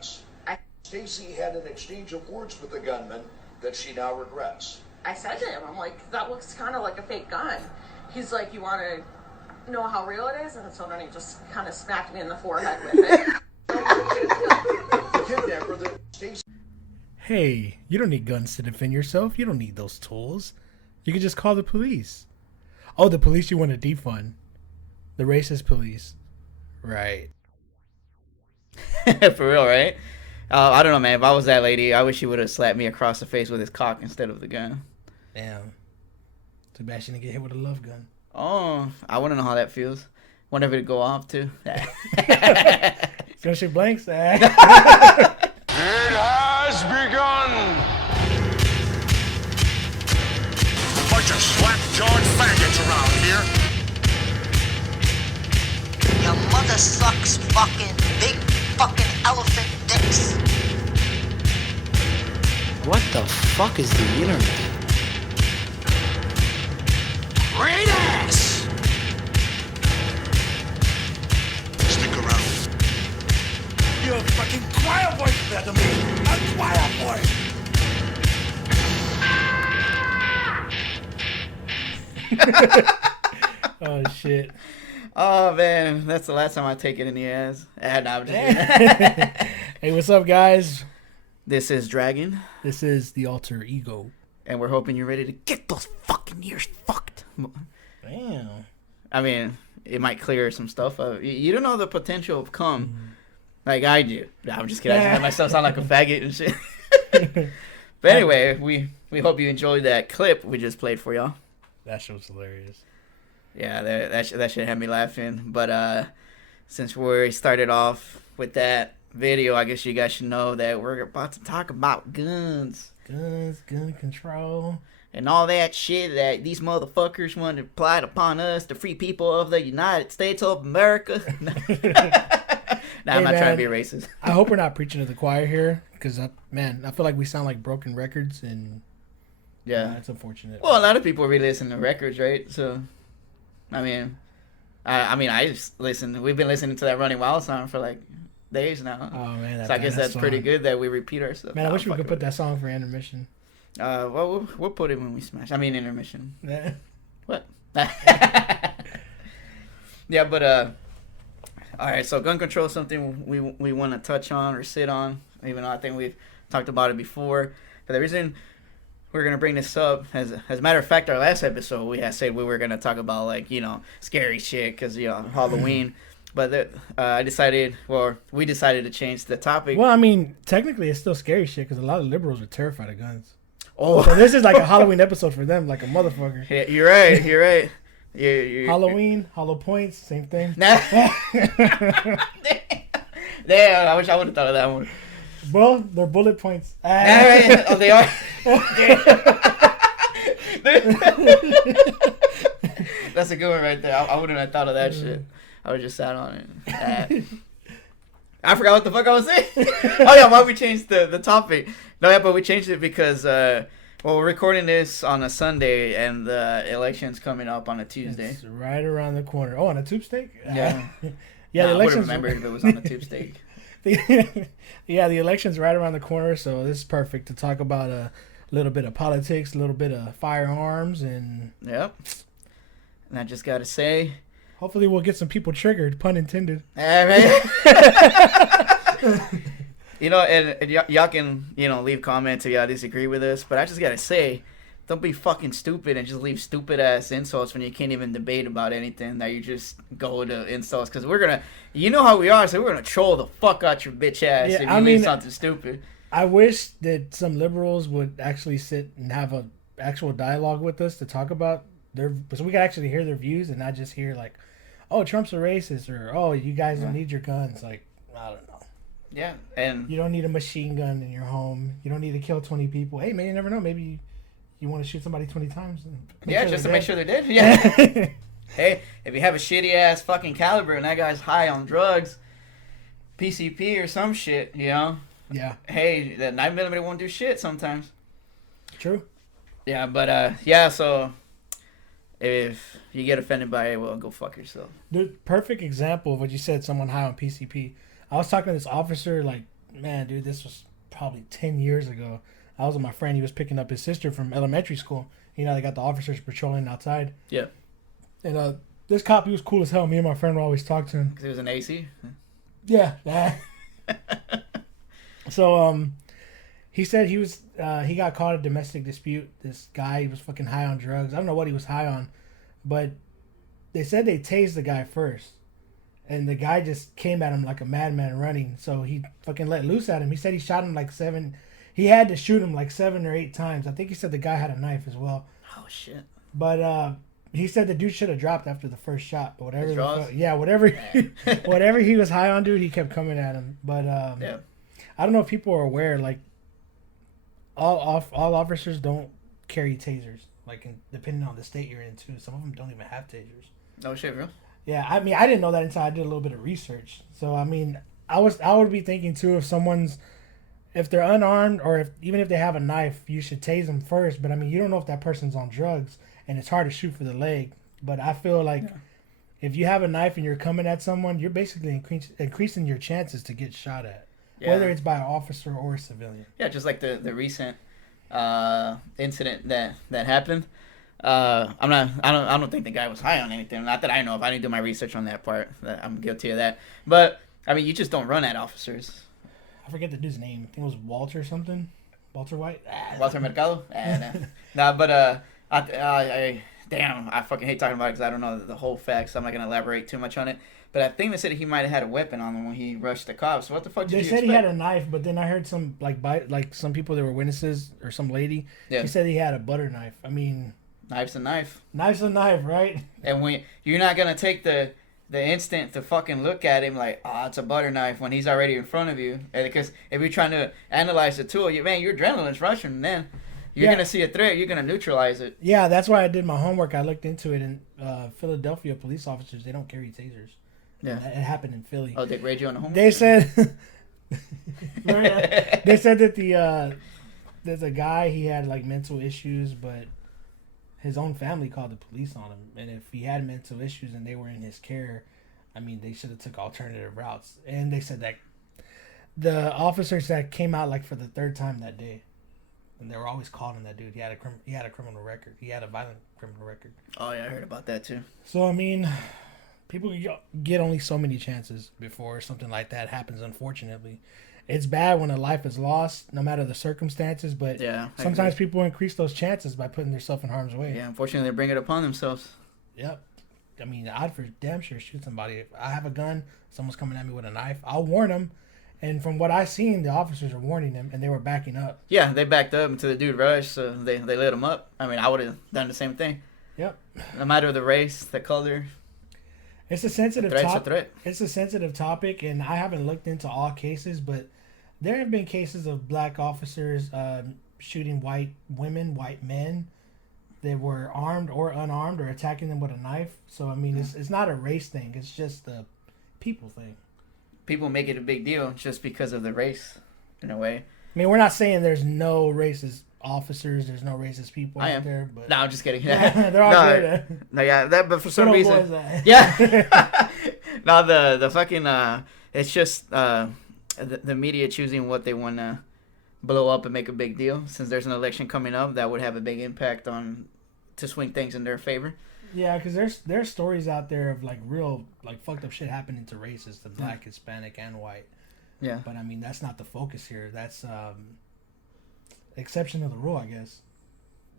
regrets. Stacy had an exchange of words with the gunman that she now regrets. I said to him, I'm like, that looks kind of like a fake gun. He's like, you want to know how real it is? And so then he just kind of smacked me in the forehead with it. Hey, you don't need guns to defend yourself. You don't need those tools. You can just call the police. Oh, the police you want to defund. The racist police. Right. For real, right? I don't know, man. If I was that lady, I wish she would have slapped me across the face with his cock instead of the gun. Damn. Too bad she didn't get hit with a love gun. Oh, I want to know how that feels. Wonder if it'd go off, too. It's gonna shoot blanks. It has begun. Bunch of slap-jawed faggots around here. Your mother sucks fucking big fucking elephant dicks. What the fuck is the internet? Great ass! Stick around. You're a fucking choir voice there to me. A choir voice. Oh, shit. Oh, man. That's the last time I take it in the ass. No, I'm just Hey, what's up, guys? This is Dragon. This is the Alter Ego. And we're hoping you're ready to get those fucking ears fucked. Damn. I mean, it might clear some stuff up. You don't know the potential of cum like I do. No, I'm just kidding. I just had myself sound like a faggot and shit. But anyway, we hope you enjoyed that clip we just played for y'all. That shit was hilarious. Yeah, that shit had me laughing. But since we started off with that video, I guess you guys should know that we're about to talk about guns. Guns, gun control. And all that shit that these motherfuckers want to apply upon us, the free people of the United States of America. I'm not trying to be racist. I hope we're not preaching to the choir here, because, man, I feel like we sound like broken records, and yeah, it's unfortunate. Well, a lot of people re-listen to records, right? So, I mean, I just listen. We've been listening to that Running Wild song for like days now. Oh man, so I guess that's pretty good that we repeat ourselves. Man, I wish we could put that song for intermission. Well, we'll put it when we smash. I mean, intermission. What? Yeah, but all right. So gun control is something we want to touch on or sit on, even though I think we've talked about it before. But the reason we're gonna bring this up, as a matter of fact, our last episode we had said we were gonna talk about scary shit because Halloween. But we decided to change the topic. Well, I mean, technically it's still scary shit because a lot of liberals are terrified of guns. Oh, so this is like a Halloween episode for them, like a motherfucker. Yeah, you're right. You're Halloween, Hollow Points, same thing. Damn, I wish I would have thought of that one. Well, they're bullet points. Oh, they are? That's a good one right there. I wouldn't have thought of that shit. I would just sat on it. I forgot what the fuck I was saying. Oh, yeah, why we changed the topic. No, yeah, but we changed it because, we're recording this on a Sunday, and the election's coming up on a Tuesday. It's right around the corner. Oh, on a tube steak? Yeah. Yeah, the election's... I would remember if it was on a tube steak. Yeah, the election's right around the corner, so this is perfect to talk about a little bit of politics, a little bit of firearms, and... Yep. And I just got to say... Hopefully we'll get some people triggered, pun intended. Right. And y'all can, leave comments if y'all disagree with us. But I just got to say, don't be fucking stupid and just leave stupid-ass insults when you can't even debate about anything. That you just go to insults. Because we're going to, you know how we are, so we're going to troll the fuck out your bitch ass if you leave something stupid. I wish that some liberals would actually sit and have an actual dialogue with us to talk about so we can actually hear their views and not just hear like, oh, Trump's a racist, or oh, you guys don't need your guns. Like, I don't know. Yeah, and you don't need a machine gun in your home. You don't need to kill 20 people. Hey, man, you never know. Maybe you want to shoot somebody 20 times. Just to make sure they're dead. Yeah. Hey, if you have a shitty ass fucking caliber and that guy's high on drugs, PCP or some shit, Yeah. Hey, that 9mm won't do shit sometimes. True. Yeah, but so if you get offended by it, well, go fuck yourself. The perfect example of what you said, someone high on PCP. I was talking to this officer like man, dude, this was probably 10 years ago. I was with my friend. He was picking up his sister from elementary school. You know, they got the officers patrolling outside. Yeah. And this cop, he was cool as hell. Me and my friend would always talk to him. Because it was an AC. Yeah. So, he said he got caught in a domestic dispute. This guy, he was fucking high on drugs. I don't know what he was high on, but they said they tased the guy first. And the guy just came at him like a madman running. So he fucking let loose at him. He said he shot him like 7. He had to shoot him like 7 or 8 times. I think he said the guy had a knife as well. Oh, shit. But he said the dude should have dropped after the first shot. But whatever. His draws? Yeah, whatever he was high on, dude, he kept coming at him. But Yeah. I don't know if people are aware, like, all officers don't carry tasers. Like, depending on the state you're in, too. Some of them don't even have tasers. Oh, shit, bro. Yeah, I mean, I didn't know that until I did a little bit of research. So, I mean, I would be thinking, too, if they're unarmed or even if they have a knife, you should tase them first. But, I mean, you don't know if that person's on drugs, and it's hard to shoot for the leg. But I feel like if you have a knife and you're coming at someone, you're basically increasing your chances to get shot at. Yeah. Whether it's by an officer or a civilian. Yeah, just like the recent incident that happened. I don't think the guy was high on anything. Not that I know of. I didn't do my research on that part. I'm guilty of that. But I mean, you just don't run at officers. I forget the dude's name. I think it was Walter something. Walter White. Walter Mercado. Nah, but I fucking hate talking about it because I don't know the whole facts. So I'm not gonna elaborate too much on it. But I think they said he might have had a weapon on him when he rushed the cops. What the fuck did They you said expect? he had a knife, but then I heard some like some people that were witnesses or some lady. Yeah. He said he had a butter knife. I mean, Knife's a knife. knife's a knife, right? And when you're not gonna take the instant to fucking look at him like, oh, it's a butter knife when he's already in front of you. And because if you're trying to analyze the tool, your adrenaline's rushing, and then you're gonna see a threat, you're gonna neutralize it. Yeah, that's why I did my homework. I looked into it, and Philadelphia police officers, they don't carry tasers. Yeah. It happened in Philly. Oh, they grade you on the homework? They said they said that there's a guy, he had like mental issues, but his own family called the police on him, and if he had mental issues and they were in his care, I mean, they should have took alternative routes. And they said that the officers that came out like for the 3rd time that day, and they were always calling that dude. He had a criminal record. He had a violent criminal record. Oh yeah, I heard about that too. So I mean, people get only so many chances before something like that happens. Unfortunately, it's bad when a life is lost, no matter the circumstances. But Yeah, I sometimes people increase those chances by putting themselves in harm's way. Yeah, unfortunately, they bring it upon themselves. Yep. I mean, I'd for damn sure shoot somebody. If I have a gun, someone's coming at me with a knife, I'll warn them. And from what I seen, the officers were warning them, and they were backing up. Yeah, they backed up until the dude rushed, so they lit him up. I mean, I would have done the same thing. Yep. No matter the race, the color. It's a sensitive Threat's a topic. threat. It's a sensitive topic, and I haven't looked into all cases, but there have been cases of black officers shooting white women, white men that were armed or unarmed, or attacking them with a knife. So I mean, it's not a race thing. It's just a people thing. People make it a big deal just because of the race, in a way. I mean, we're not saying there's no racist officers, there's no racist people out there, but No, I'm just kidding. they're all no, good. no, yeah, that. But for some Good old reason, boys, yeah. No, the fucking it's just the media choosing what they want to blow up and make a big deal. Since there's an election coming up, that would have a big impact to swing things in their favor. Yeah, because there's stories out there of like real like fucked up shit happening to races, the black, Hispanic, and white. Yeah. But I mean, that's not the focus here. That's exception of the rule, I guess.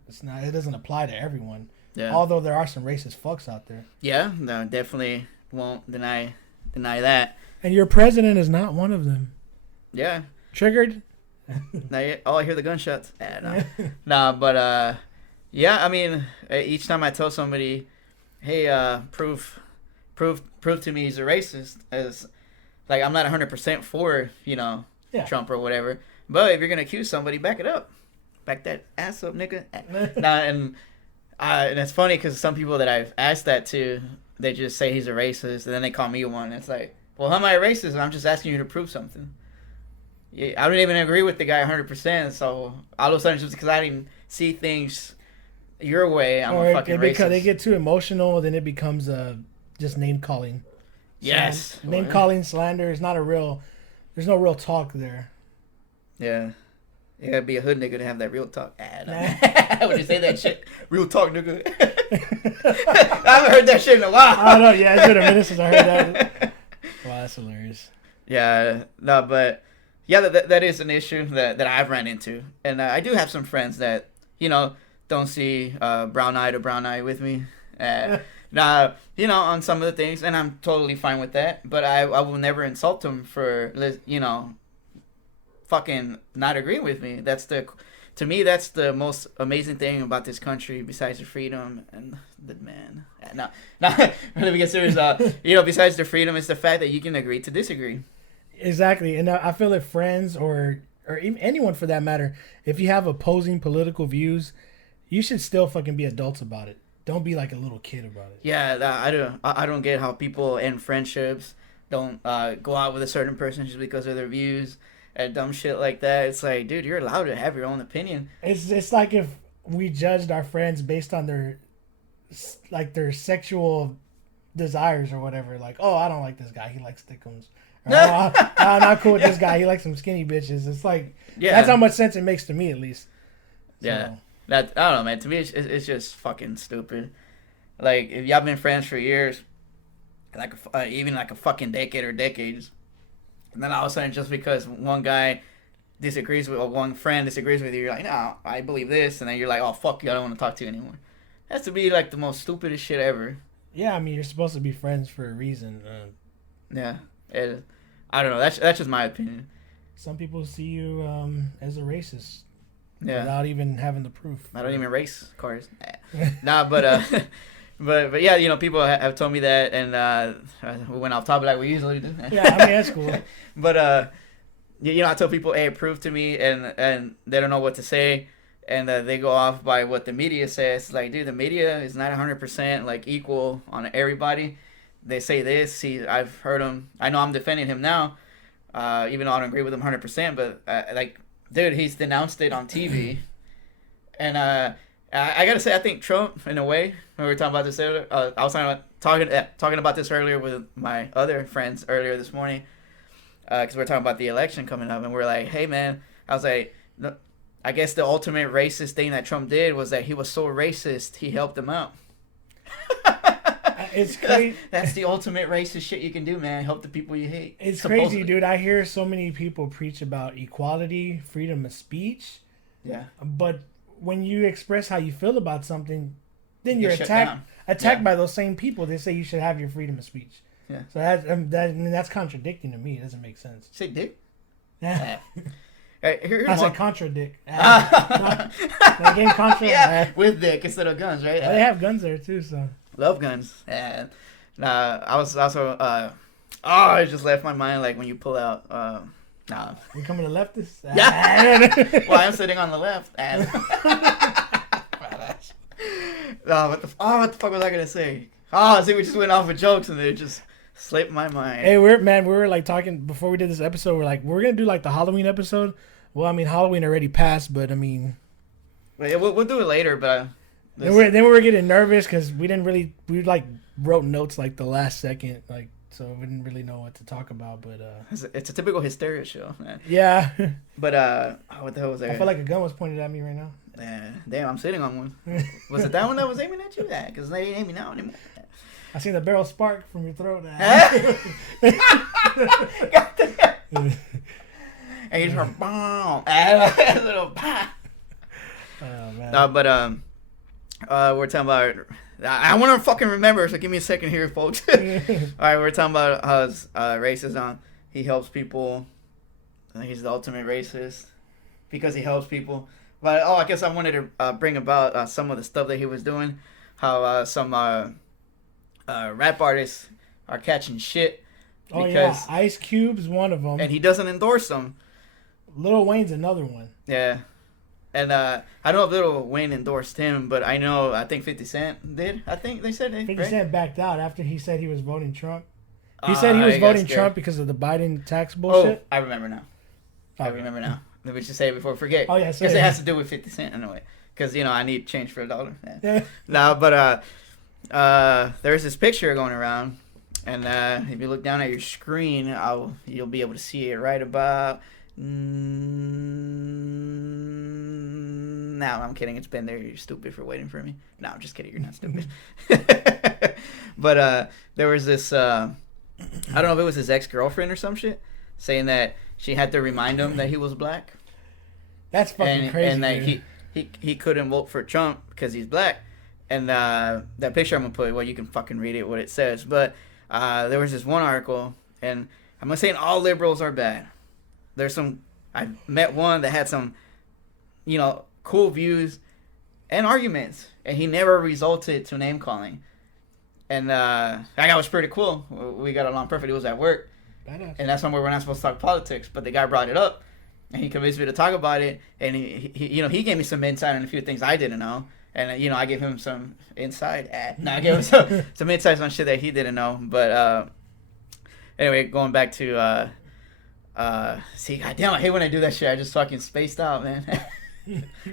It's not. It doesn't apply to everyone. Yeah. Although there are some racist fucks out there. Yeah, no, definitely won't deny that. And your president is not one of them. Yeah. Triggered? Not yet. Oh, I hear the gunshots. No. Nah, but yeah, I mean, each time I tell somebody, hey, prove to me he's a racist, as like I'm not 100% for, Yeah. Trump or whatever. But if you're gonna accuse somebody, back it up. Back that ass up, nigga. Nah, and it's funny because some people that I've asked that to, they just say he's a racist, and then they call me one. It's like, well, how am I a racist? I'm just asking you to prove something. Yeah, I don't even agree with the guy 100%. So all of a sudden, just because I didn't see things your way, I'm a fucking racist. They get too emotional, then it becomes just name calling. Yes. Name calling, slander is not a real. There's no real talk there. Yeah. You gotta be a hood nigga to have that real talk. When you say that shit, real talk, nigga. I haven't heard that shit in a while. I don't know. Yeah, it's been a minute since I heard that. Wow, that's hilarious. Yeah, no, but yeah, that is an issue that I've ran into, and I do have some friends that don't see brown eye to brown eye with me. Now, on some of the things, and I'm totally fine with that. But I will never insult them for fucking not agreeing with me. To me, that's the most amazing thing about this country, besides the freedom and the man. No, let me get serious. Besides the freedom, it's the fact that you can agree to disagree. Exactly, and I feel that friends or even anyone for that matter, if you have opposing political views, you should still fucking be adults about it. Don't be like a little kid about it. Yeah, I don't get how people end friendships, don't go out with a certain person just because of their views and dumb shit like that. It's like, dude, you're allowed to have your own opinion. It's like if we judged our friends based on their sexual desires or whatever. Like, oh, I don't like this guy. He likes thickums. Or, I'm not cool with this guy. He likes some skinny bitches. It's like, that's how much sense it makes to me, at least. So. Yeah. I don't know, man. To me, it's just fucking stupid. Like, if y'all been friends for years, even like a fucking decade or decades, and then all of a sudden, just because one guy disagrees with, or one friend disagrees with you, you're like, no, I believe this, and then you're like, oh, fuck you, I don't want to talk to you anymore. It has to be like the most stupidest shit ever. Yeah, I mean, you're supposed to be friends for a reason. Yeah, I don't know. That's just my opinion. Some people see you as a racist. Yeah. Without even having the proof. I don't even race cars. Nah, but but yeah, people have told me that, and we went off topic like we usually do. Yeah, I mean, that's cool. But I tell people, hey, prove to me, and they don't know what to say, and they go off by what the media says. Like, dude, the media is not 100% like equal on everybody. They say this. See, I've heard them. I know I'm defending him now, even though I don't agree with him 100%. But dude, he's denounced it on TV, and I gotta say, I think Trump, in a way, when we were talking about this earlier, I was talking about this earlier with my other friends earlier this morning, because we're talking about the election coming up, and we're like, hey man, I was like, no, I guess the ultimate racist thing that Trump did was that he was so racist, he helped them out. It's crazy. That's the ultimate racist shit you can do, man. Help the people you hate. It's crazy, dude. I hear so many people preach about equality, freedom of speech. Yeah. But when you express how you feel about something, then you're attacked by those same people. They say you should have your freedom of speech. Yeah. So that's contradicting to me. It doesn't make sense. Say dick. Yeah. Here's I one. said contradict. That game contra. Yeah, with dick instead of guns, right? They have guns there too, so. Love guns. And I was also I just left my mind like when you pull out nah. You coming to leftist? Yeah. Well, I'm sitting on the left. And what the fuck was I gonna say? See, we just went off with jokes and it just slipped my mind. Hey, we were like talking before we did this episode. We're like, we're gonna do like the Halloween episode. Well, I mean, Halloween already passed, but I mean, we'll do it later. But then we were getting nervous because we like wrote notes like the last second, like, so we didn't really know what to talk about. But it's a typical Hysteria show, man. Yeah. But what the hell was that? I feel like a gun was pointed at me right now. Damn, I'm sitting on one. Was it that one that was aiming at you? That because they ain't aiming now anymore. I seen the barrel spark from your throat. And you just heard bomb. A little pop. Oh man. We're talking about. I want to fucking remember, so give me a second here, folks. All right, we're talking about how racism. He helps people. He's the ultimate racist because he helps people. But I guess I wanted to bring about some of the stuff that he was doing. How some rap artists are catching shit. Oh yeah, Ice Cube's one of them, and he doesn't endorse them. Lil Wayne's another one. Yeah. And I don't know if Lil Wayne endorsed him, but I think 50 Cent did. I think they said 50 right? Cent backed out after he said he was voting Trump. He said he was voting Trump because of the Biden tax bullshit. Oh, I remember now. I remember now. Let me just say it before I forget. Oh, yeah. Because it has to do with 50 Cent anyway. Because, I need change for $1. Yeah. No, but there's this picture going around. And if you look down at your screen, you'll be able to see it right about No, I'm kidding. It's been there. You're stupid for waiting for me. No, I'm just kidding. You're not stupid. But there was this, I don't know if it was his ex-girlfriend or some shit, saying that she had to remind him that he was black. That's fucking crazy. And that dude. he couldn't vote for Trump because he's black. And that picture I'm going to put, well, you can fucking read it, what it says. But there was this one article, and I'm not saying all liberals are bad. There's some, I met one that had some, cool views and arguments, and he never resulted to name calling. And that guy was pretty cool. We got along perfect. It was at work. Badass. And that's when we're not supposed to talk politics. But the guy brought it up, and he convinced me to talk about it. And he gave me some insight on a few things I didn't know. And I gave him some insight. I gave him some insights on shit that he didn't know. But anyway, going back to see, goddamn, I hate when I do that shit. I just fucking spaced out, man.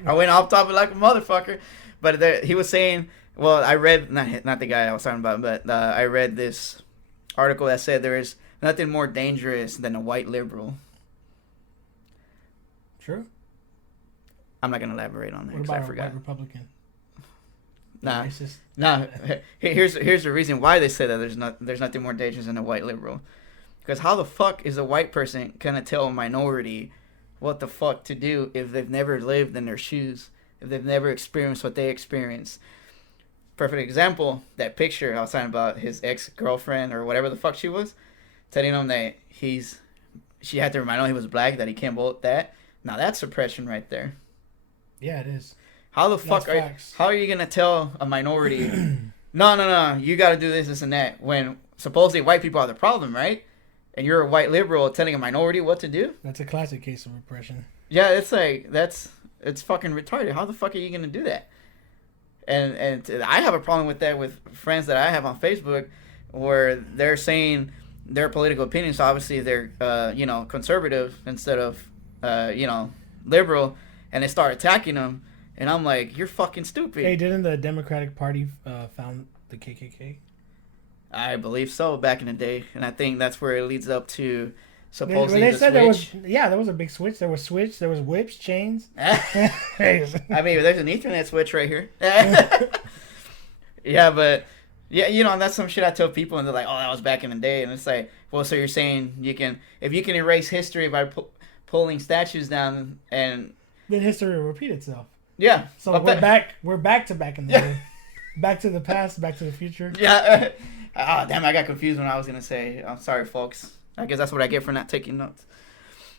I went off topic like a motherfucker. But he was saying, well, I read not the guy I was talking about, but I read this article that said there is nothing more dangerous than a white liberal. True. I'm not gonna elaborate on that What because about I a forgot. white Republican? Nah, Racist? nah. Here's the reason why they say that there's nothing more dangerous than a white liberal. Because how the fuck is a white person gonna tell a minority what the fuck to do if they've never lived in their shoes, if they've never experienced what they experienced? Perfect example, that picture I was talking about, his ex-girlfriend or whatever the fuck she was, telling him that she had to remind him he was black, that he can't vote that. Now that's suppression right there. Yeah, it is. How the fuck how are you gonna tell a minority, no, you gotta do this and that, when supposedly white people are the problem, right? And you're a white liberal telling a minority what to do? That's a classic case of repression. Yeah, it's like, it's fucking retarded. How the fuck are you gonna do that? And I have a problem with that with friends that I have on Facebook, where they're saying their political opinions. So obviously they're conservative instead of liberal, and they start attacking them. And I'm like, you're fucking stupid. Hey, didn't the Democratic Party found the KKK? I believe so, back in the day, and I think that's where it leads up to supposedly They the said switch. there was a big switch. There was whips, chains. I mean, there's an Ethernet switch right here. Yeah, but yeah, and that's some shit I tell people, and they're like, "Oh, that was back in the day," and it's like, well, so you're saying if you can erase history by pulling statues down, and then history will repeat itself. Yeah. So we're back. We're back to back in the day. Back to the past. Back to the future. Yeah. Oh, damn! I got confused when I was gonna say. I'm sorry, folks. I guess that's what I get for not taking notes.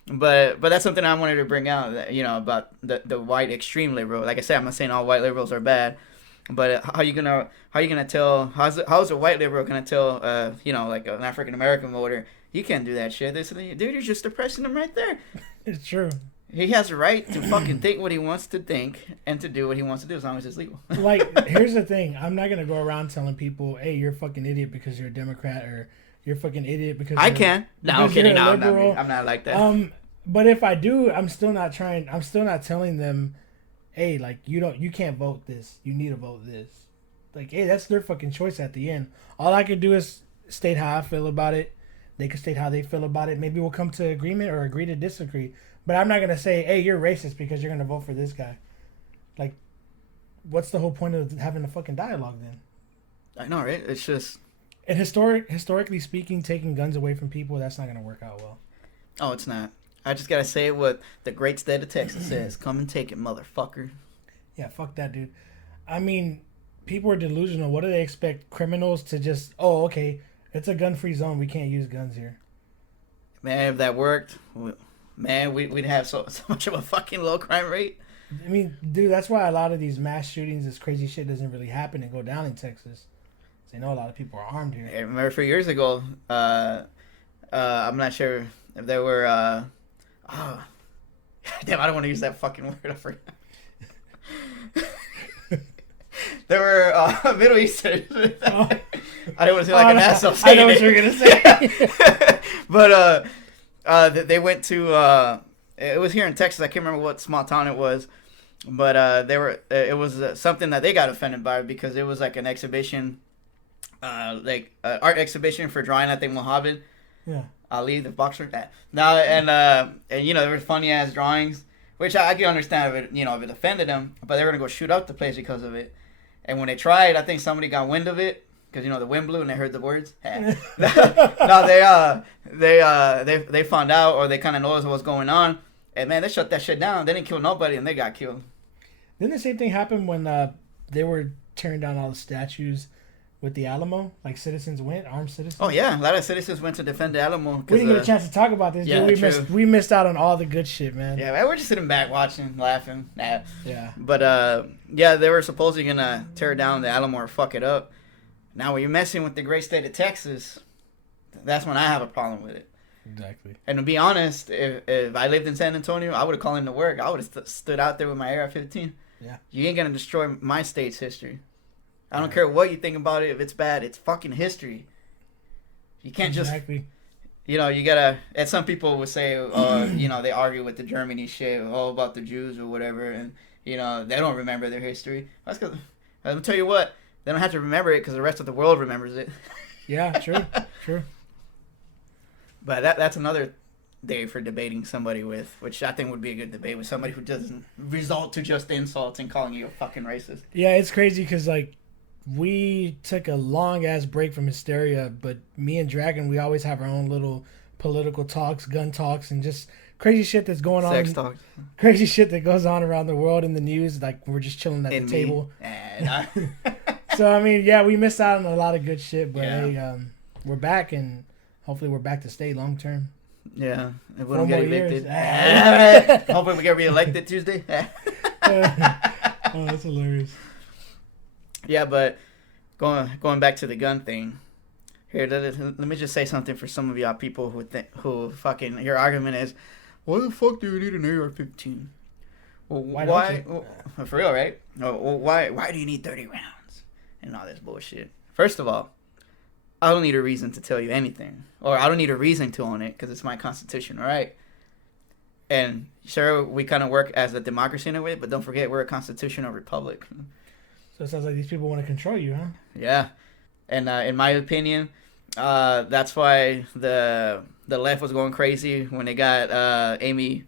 But that's something I wanted to bring out. About the white extreme liberal. Like I said, I'm not saying all white liberals are bad, but how you gonna tell? How's a white liberal gonna tell? Like an African American voter, you can't do that shit. Dude, you're just oppressing them right there. It's true. He has a right to fucking think what he wants to think and to do what he wants to do as long as it's legal. Like, here's the thing. I'm not going to go around telling people, hey, you're a fucking idiot because you're a Democrat, or you're a fucking idiot because I can. No, I'm kidding. No, liberal. I'm not like that. But if I do, I'm still not telling them, hey, like, you can't vote this. You need to vote this. Like, hey, that's their fucking choice at the end. All I can do is state how I feel about it. They can state how they feel about it. Maybe we'll come to agreement or agree to disagree. But I'm not going to say, hey, you're racist because you're going to vote for this guy. Like, what's the whole point of having a fucking dialogue then? I know, right? It's just... And historically speaking, taking guns away from people, that's not going to work out well. Oh, it's not. I just got to say what the great state of Texas says. Come and take it, motherfucker. Yeah, fuck that, dude. I mean, people are delusional. What do they expect? Criminals to just, oh, okay, it's a gun-free zone. We can't use guns here. Man, if that worked... Man, we'd have so much of a fucking low crime rate. I mean, dude, that's why a lot of these mass shootings, this crazy shit doesn't really happen and go down in Texas. They know a lot of people are armed here. I remember a few years ago, I'm not sure if there were, damn, I don't want to use that fucking word, I forgot. There were Middle Eastern. I don't want to say like an asshole saying I know what you're going to say. But, they went to it was here in Texas. I can't remember what small town it was, but it was something that they got offended by because it was like an exhibition, art exhibition for drawing, I think, Mohammed. Yeah. Ali, the boxer. Now and you know there were funny ass drawings, which I can understand if it offended them, but they were gonna go shoot up the place because of it. And when they tried, I think somebody got wind of it because the wind blew and they heard the words. No, they found out or they kind of noticed what was going on, and man, they shut that shit down. They didn't kill nobody and they got killed. Didn't the same thing happen when they were tearing down all the statues with the Alamo? Like citizens went, armed citizens. Oh yeah, a lot of citizens went to defend the Alamo. We didn't get a chance to talk about this. Yeah, Dude. We missed out on all the good shit, man. Yeah, man, we're just sitting back watching, laughing. Nah. Yeah. But yeah, they were supposedly gonna tear down the Alamo or fuck it up. Now when you're messing with the great state of Texas, that's when I have a problem with it. Exactly. And to be honest, if I lived in San Antonio, I would have called into work. I would have stood out there with my AR-15. Yeah. You ain't gonna destroy my state's history. I don't care what you think about it. If it's bad, it's fucking history. You can't just, you gotta. And some people would say, they argue with the Germany shit, about the Jews or whatever, and they don't remember their history. That's because, let me tell you what, they don't have to remember it because the rest of the world remembers it. Yeah, true. But that's another day for debating somebody with, which I think would be a good debate with somebody who doesn't resort to just insults and calling you a fucking racist. Yeah, it's crazy because we took a long ass break from Hysteria, but me and Dragon, we always have our own little political talks, gun talks, and just crazy shit that's going on. Sex talks. Crazy shit that goes on around the world in the news. Like we're just chilling at the table. So I mean, yeah, we missed out on a lot of good shit, but hey, we're back, and hopefully we're back to stay long term. Yeah, if we don't get evicted. Hopefully we get reelected Tuesday. Oh, that's hilarious. Yeah, but going back to the gun thing, here let me just say something for some of y'all people who fucking your argument is, why the fuck do you need an AR-15? Well, why for real, right? Well, why do you need 30 rounds and all this bullshit? First of all, I don't need a reason to tell you anything, or I don't need a reason to own it because it's my constitution, all right? And sure, we kind of work as a democracy in a way, but don't forget we're a constitutional republic. So it sounds like these people want to control you, huh? Yeah, and in my opinion, that's why the left was going crazy when they got Amy,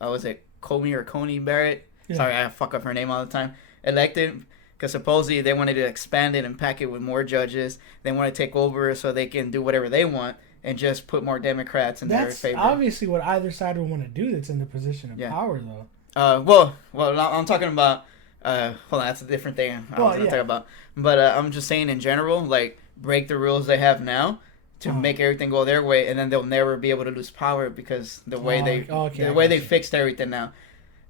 was it Coney Barrett? Yeah. Sorry, I fuck up her name all the time. Elected. Because supposedly they wanted to expand it and pack it with more judges. They want to take over so they can do whatever they want and just put more Democrats in their favor. That's obviously what either side would want to do that's in the position of power, though. Well, I'm talking about... hold on, that's a different thing I was going to talk about. But I'm just saying in general, like, break the rules they have now to make everything go their way, and then they'll never be able to lose power because the way they fixed everything now.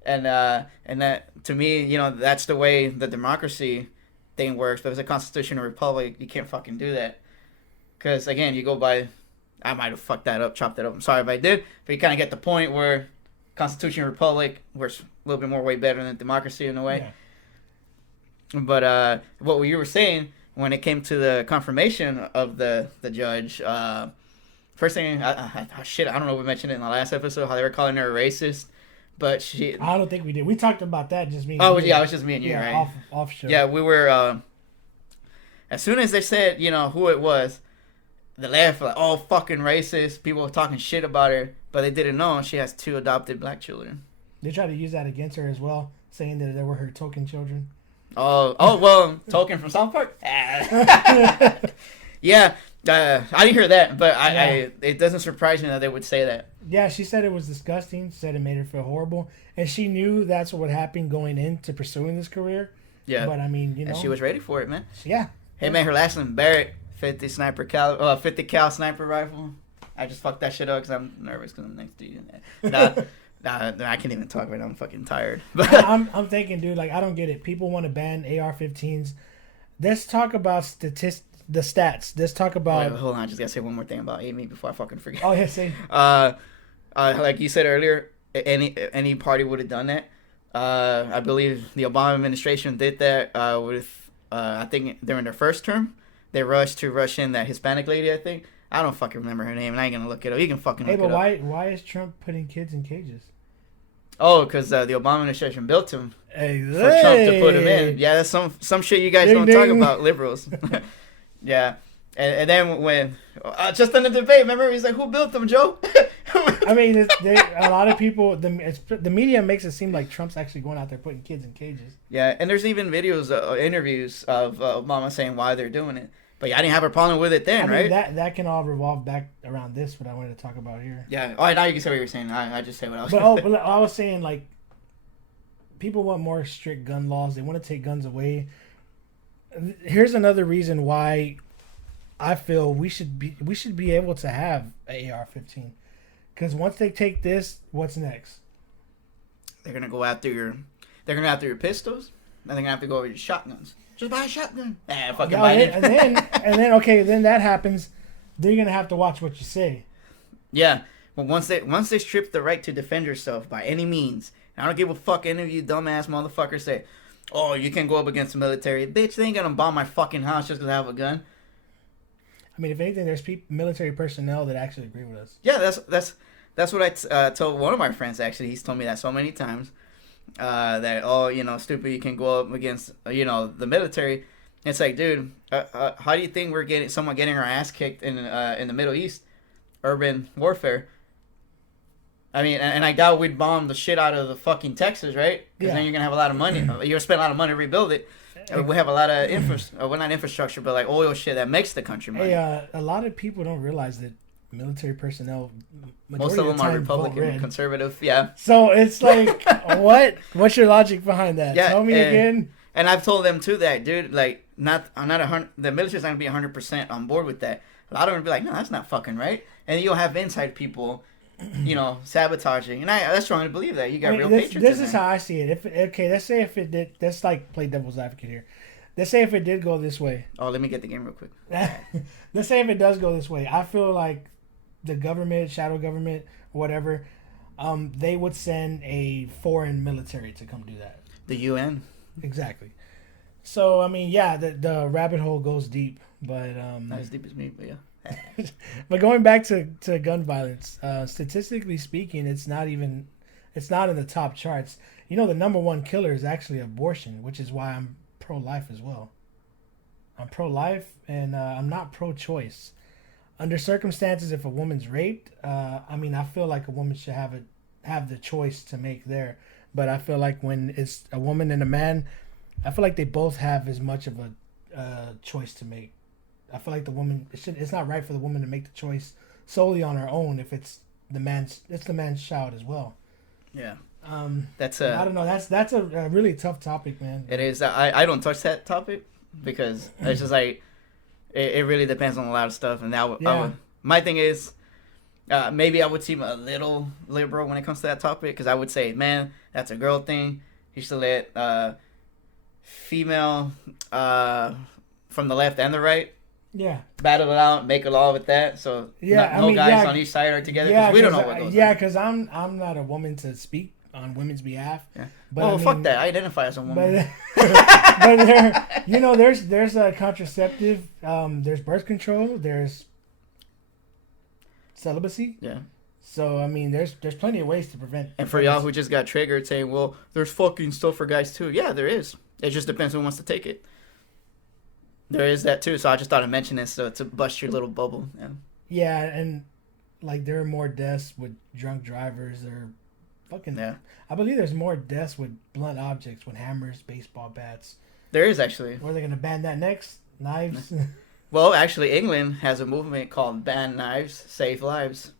And that, to me, that's the way the democracy thing works. But as a constitutional republic, you can't fucking do that. Because, again, you go by... I might have fucked that up, chopped that up. I'm sorry if I did. But you kind of get the point where constitutional republic works a little bit more way better than democracy in a way. Yeah. But what you were saying, when it came to the confirmation of the judge, first thing... I don't know if we mentioned it in the last episode, how they were calling her a racist. But I don't think we did. We talked about that, just me and you. Yeah, it was just me and you, right? Off show. Yeah, we were... as soon as they said, who it was, the left, like, oh, fucking racist. People were talking shit about her. But they didn't know she has 2 adopted black children. They tried to use that against her as well, saying that they were her token children. Oh, well, token from South Park? Yeah, I didn't hear that, but it doesn't surprise me that they would say that. Yeah, she said it was disgusting. She said it made her feel horrible. And she knew that's what would happen going into pursuing this career. Yeah. But, I mean, And she was ready for it, man. Yeah. Hey, man, her last name, Barrett, 50 cal sniper rifle. I just fucked that shit up because I'm nervous because I'm next to you. I can't even talk right now. I'm fucking tired. But I'm thinking, dude, like, I don't get it. People want to ban AR-15s. Let's talk about the stats. Let's talk about... Wait, hold on. I just got to say one more thing about Amy before I fucking forget. Oh, yeah, say. Like you said earlier, any party would have done that. I believe the Obama administration did that with, I think during their first term. They rushed to rush in that Hispanic lady, I think. I don't fucking remember her name, and I ain't going to look it up. You can fucking look it up. Hey, but why is Trump putting kids in cages? Oh, because the Obama administration built him for Trump to put him in. Yeah, that's some shit you guys don't talk about, liberals. Yeah. And then when just in the debate, remember he's like, "Who built them, Joe?" I mean, a lot of people, the media makes it seem like Trump's actually going out there putting kids in cages. Yeah, and there's even videos, interviews of Obama saying why they're doing it. But yeah, I didn't have a problem with it then, I mean, right? that can all revolve back around this, what I wanted to talk about here. Yeah. Oh, now you can say what you were saying. I just say what I was. But I was saying, like, people want more strict gun laws. They want to take guns away. Here's another reason why I feel we should be able to have an AR-15, because once they take this, what's next? They're gonna go after your pistols. Then they're gonna have to go over your shotguns. Just buy a shotgun. Fucking buy it. And then okay, then that happens. They're gonna have to watch what you say. Yeah, but once they strip the right to defend yourself by any means, and I don't give a fuck any of you dumbass motherfuckers say, "Oh, you can't go up against the military." Bitch, they ain't gonna bomb my fucking house just because I have a gun. I mean, if anything, there's military personnel that actually agree with us. Yeah, that's what I told one of my friends. Actually, he's told me that so many times. That stupid, you can go up against the military. It's like, dude, how do you think we're getting our ass kicked in the Middle East, urban warfare? I mean, and I doubt we'd bomb the shit out of the fucking Texas, right? Because then you're gonna have a lot of money. You're gonna spend a lot of money to rebuild it. We have a lot of not infrastructure, but like oil shit that makes the country money. Hey, a lot of people don't realize that military personnel, most of them are Republican, conservative. Yeah. So it's like, what's your logic behind that? Yeah, Tell me again. And I've told them too that, dude, like, I'm not 100. The military's not gonna be 100% on board with that. A lot of them will be like, no, that's not fucking right. And you'll have inside people, sabotaging. And I strongly believe that you got real patriots. This is how I see it. Let's say if it did. Let's like play devil's advocate here. Let's say if it did go this way. Oh, let me get the game real quick. Let's say if it does go this way. I feel like the government, shadow government, whatever, they would send a foreign military to come do that. The UN. Exactly. So I mean, yeah, the rabbit hole goes deep, but not as deep as me, but yeah. But going back to gun violence, statistically speaking, it's not in the top charts. The number one killer is actually abortion, which is why I'm pro-life as well. I'm pro-life, and I'm not pro-choice. Under circumstances, if a woman's raped, I feel like a woman should have the choice to make there. But I feel like when it's a woman and a man, I feel like they both have as much of a choice to make. I feel like the woman, it's not right for the woman to make the choice solely on her own if it's the man's child as well. Yeah. I don't know. That's a really tough topic, man. It is. I don't touch that topic because it's just like it really depends on a lot of stuff. And my thing is, maybe I would seem a little liberal when it comes to that topic because I would say, man, that's a girl thing. You should let female from the left and the right battle it out, make a law with that. So no guys on each side are together because we don't know what goes on. Yeah, because I'm not a woman to speak on women's behalf. Yeah. But fuck that. I identify as a woman. But there's a contraceptive. There's birth control. There's celibacy. Yeah. So I mean, there's plenty of ways to prevent. And for y'all who just got triggered saying, "Well, there's fucking stuff for guys too." Yeah, there is. It just depends who wants to take it. There is that too. So I just thought I'd mention this to bust your little bubble. Yeah. Yeah, and like there are more deaths with drunk drivers or fucking. Yeah. I believe there's more deaths with blunt objects, with hammers, baseball bats. There is actually. Or they're gonna ban that next? Knives. Well, actually, England has a movement called "Ban Knives, Save Lives,"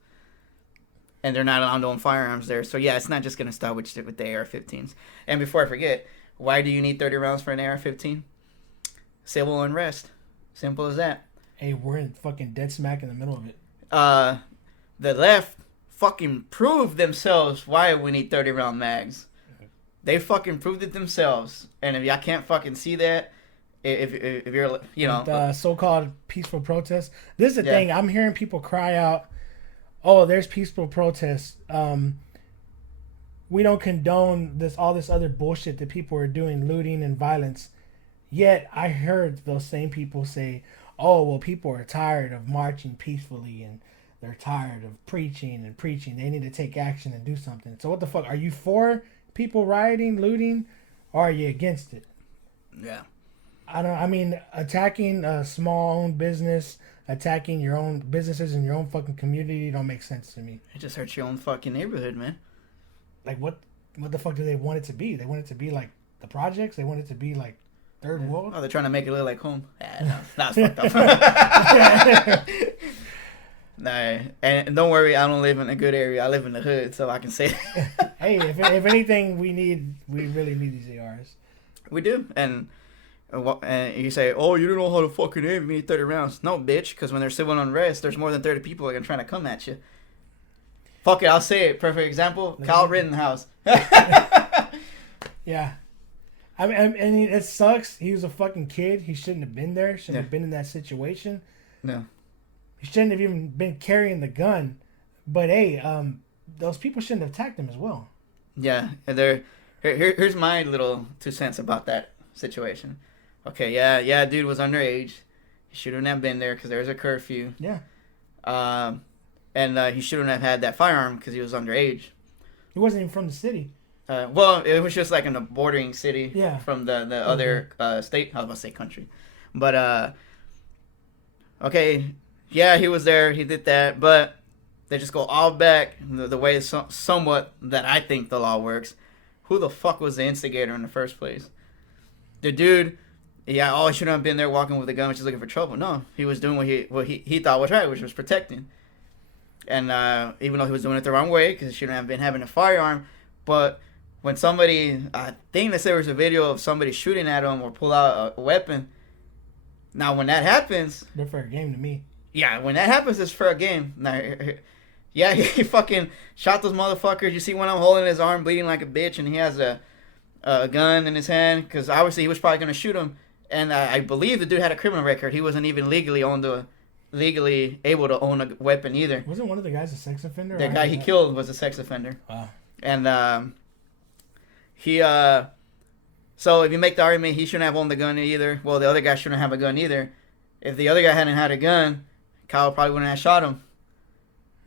and they're not allowed to own firearms there. So yeah, it's not just gonna stop with the AR-15s. And before I forget, why do you need 30 rounds for an AR-15? Civil unrest. Simple as that. Hey, we're in fucking dead smack in the middle of it. The left fucking proved themselves why we need 30 round mags. They fucking proved it themselves. And if y'all can't fucking see that, if you're, the so-called peaceful protests. This is the thing. I'm hearing people cry out, "Oh, there's peaceful protests. We don't condone all this other bullshit that people are doing, looting and violence." Yet I heard those same people say, "Oh, well, people are tired of marching peacefully and they're tired of preaching and preaching. They need to take action and do something." So what the fuck? Are you for people rioting, looting, or are you against it? Yeah. I mean, attacking a small owned business, attacking your own businesses in your own fucking community don't make sense to me. It just hurts your own fucking neighborhood, man. Like, what the fuck do they want it to be? They want it to be like the projects? They want it to be like third world? Oh, they're trying to make it look like home. No, that's fucked up. Nah, and don't worry, I don't live in a good area. I live in the hood, so I can say Hey, if anything, we really need these ARs. we do. And you say, oh, you don't know how to fucking aim. You need 30 rounds. No, bitch, because when there's civil unrest, there's more than 30 people that are trying to come at you. Fuck it, I'll say it. Perfect example, Kyle Rittenhouse. Yeah. I mean, it sucks. He was a fucking kid. He shouldn't have been there. Shouldn't have been in that situation. No. He shouldn't have even been carrying the gun. But hey, those people shouldn't have attacked him as well. Yeah, and here's my little 2 cents about that situation. Okay, yeah, dude was underage. He shouldn't have been there because there was a curfew. Yeah. And he shouldn't have had that firearm because he was underage. He wasn't even from the city. Well, it was just like in a bordering city from the other state. I was about to say country. But, okay, yeah, he was there. He did that. But they just go all back the way somewhat that I think the law works. Who the fuck was the instigator in the first place? The dude, he shouldn't have been there walking with a gun, which is looking for trouble. No, he was doing what he thought was right, which was protecting. And even though he was doing it the wrong way, because he shouldn't have been having a firearm, but when somebody, I think there was a video of somebody shooting at him or pull out a weapon. Now, when that happens, they're fair game to me. Yeah, when that happens, it's fair game. Now, yeah, he fucking shot those motherfuckers. You see one of them holding his arm, bleeding like a bitch, and he has a gun in his hand because obviously he was probably gonna shoot him. And I believe the dude had a criminal record. He wasn't even legally able to own a weapon either. Wasn't one of the guys a sex offender? The guy he killed was a sex offender. Wow. And so if you make the argument he shouldn't have owned the gun either, well, the other guy shouldn't have a gun either. If the other guy hadn't had a gun, Kyle probably wouldn't have shot him.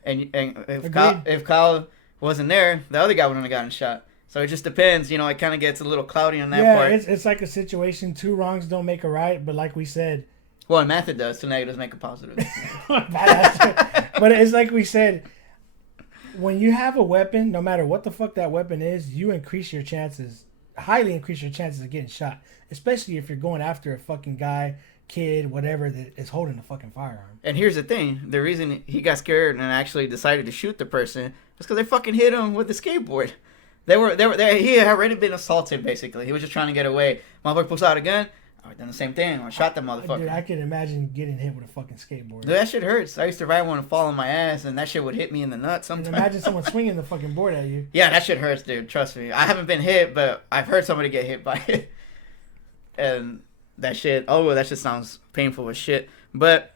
And if Kyle wasn't there, the other guy wouldn't have gotten shot. So it just depends, it kind of gets a little cloudy on that part. Yeah, it's like a situation, 2 wrongs don't make a right, but like we said... Well, in math it does, 2 negatives make a positive. But it's like we said, when you have a weapon, no matter what the fuck that weapon is, you highly increase your chances of getting shot. Especially if you're going after a fucking guy, kid, whatever, that is holding a fucking firearm. And here's the thing, the reason he got scared and actually decided to shoot the person was because they fucking hit him with the skateboard. He had already been assaulted, basically. He was just trying to get away. Motherfucker pulls out a gun. I would done the same thing. I shot the motherfucker. Dude, I can imagine getting hit with a fucking skateboard. Dude, that shit hurts. I used to ride one and fall on my ass, and that shit would hit me in the nuts sometimes. And imagine someone swinging the fucking board at you. Yeah, that shit hurts, dude. Trust me. I haven't been hit, but I've heard somebody get hit by it. And that shit sounds painful as shit. But,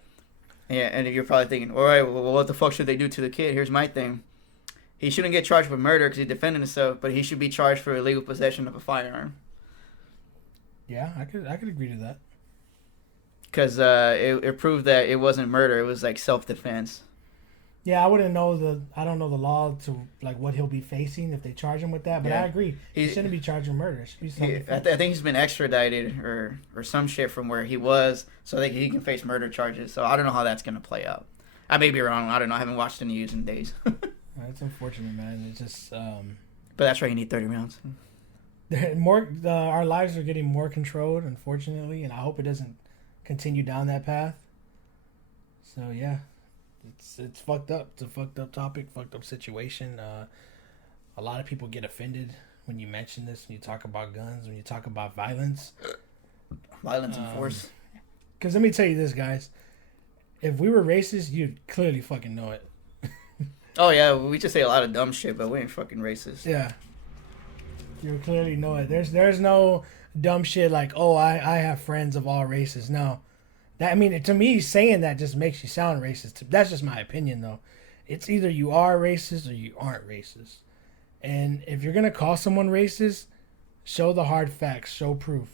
yeah, and you're probably thinking, all right, well, what the fuck should they do to the kid? Here's my thing. He shouldn't get charged with murder because he defended himself, but he should be charged for illegal possession of a firearm. Yeah, I could agree to that. Because it proved that it wasn't murder; it was like self-defense. Yeah, I don't know the law to like what he'll be facing if they charge him with that, but Yeah. I agree. He shouldn't be charged with murder. It should be I think he's been extradited or some shit from where he was, so that he can face murder charges. So I don't know how that's gonna play out. I may be wrong. I don't know. I haven't watched the news in days. It's unfortunate, man. It's just. But that's why you need 30 rounds. Our lives are getting more controlled, unfortunately, and I hope it doesn't continue down that path. So yeah, it's fucked up. It's a fucked up topic, fucked up situation. A lot of people get offended when you mention this, when you talk about guns, when you talk about violence. Violence and force. Because let me tell you this, guys. If we were racist, you'd clearly fucking know it. Oh yeah, we just say a lot of dumb shit, but we ain't fucking racist. Yeah. You would clearly know it. There's no dumb shit like, oh, I have friends of all races. No. To me, saying that just makes you sound racist. That's just my opinion, though. It's either you are racist or you aren't racist. And if you're going to call someone racist, show the hard facts. Show proof.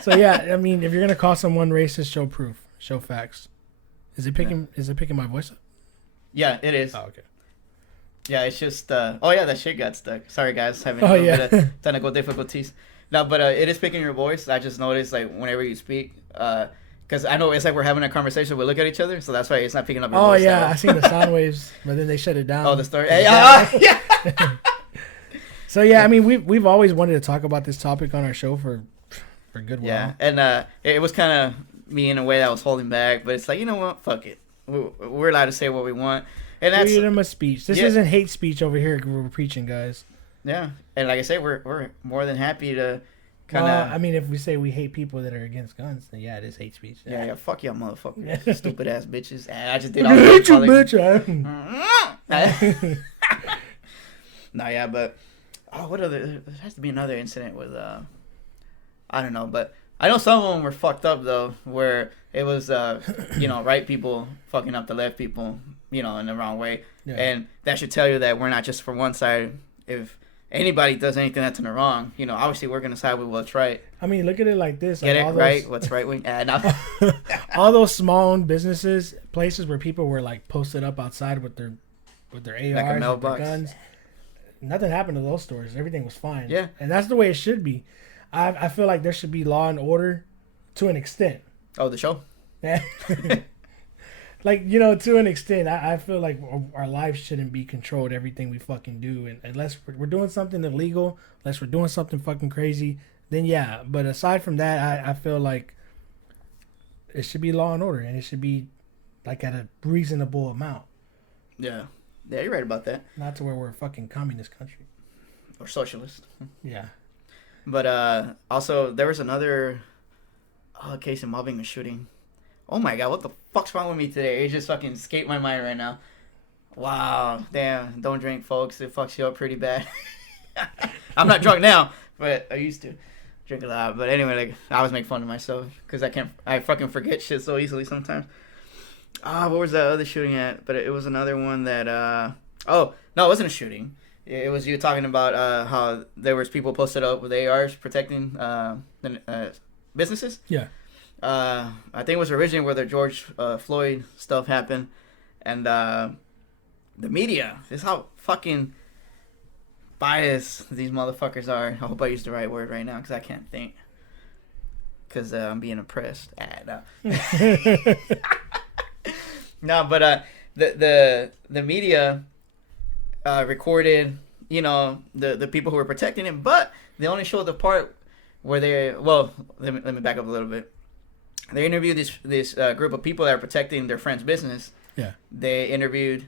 So, yeah, if you're going to call someone racist, show proof. Show facts. Is it picking my voice up? Yeah, it is. Oh, okay. Yeah, it's just that shit got stuck. Sorry guys, having a Oh, little yeah. bit of technical difficulties. No, but it is picking your voice. I just noticed like whenever you speak, because I know it's like we're having a conversation. We look at each other, so that's why it's not picking up your Oh voice. yeah, I seen the sound waves, but then they shut it down. Oh, the story. Hey, yeah. So yeah, I mean we've always wanted to talk about this topic on our show for a good while. Yeah, and it was kind of me in a way that was holding back, but it's like, you know what? Fuck it. We're allowed to say what we want, and that's Freedom of speech. This Yeah. isn't hate speech over here. We're preaching, guys. yeah. And like I said, we're more than happy to kind of. Well, I mean, if we say we hate people that are against guns, then yeah, it is hate speech. Yeah, fuck y'all, motherfuckers, Yeah. stupid ass bitches. And I just did I all hate you, the bitch. No, yeah, but what other? There has to be another incident with I don't know, but I know some of them were fucked up though, where it was right people fucking up the left people, in the wrong way, Yeah. and that should tell you that we're not just for one side. If anybody does anything that's in the wrong, obviously we're gonna side with what's right. I mean, look at it like this. Get like it all right? those- What's right wing? No. all those small-owned businesses, places where people were like posted up outside with their ARs, with their mailbox. guns. Nothing happened to those stores. Everything was fine. Yeah. And that's the way it should be. I feel like there should be law and order to an extent. Oh, the show. Like, to an extent, I feel like our lives shouldn't be controlled, everything we fucking do. And unless we're doing something illegal, unless we're doing something fucking crazy, then yeah. But aside from that, I feel like it should be law and order, and it should be like at a reasonable amount. Yeah, you're right about that. Not to where we're a fucking communist country. Or socialist. Yeah. But also, there was another case involving a shooting. Oh my god, what the fuck's wrong with me today? It just fucking escaped my mind right now. Wow, damn, don't drink, folks. It fucks you up pretty bad. I'm not drunk now, but I used to drink a lot. But anyway, like, I always make fun of myself because I fucking forget shit so easily sometimes. What was that other shooting at? But it was another one that, no, it wasn't a shooting. It was you talking about how there was people posted up with ARs protecting the businesses. Yeah. I think it was originally where the George Floyd stuff happened, and the media. This is how fucking biased these motherfuckers are. I hope I used the right word right now because I can't think. Because I'm being oppressed. No. No, but the media recorded, the people who were protecting him, but they only showed the part where they. Well, let me back up a little bit. They interviewed this group of people that are protecting their friend's business. Yeah. They interviewed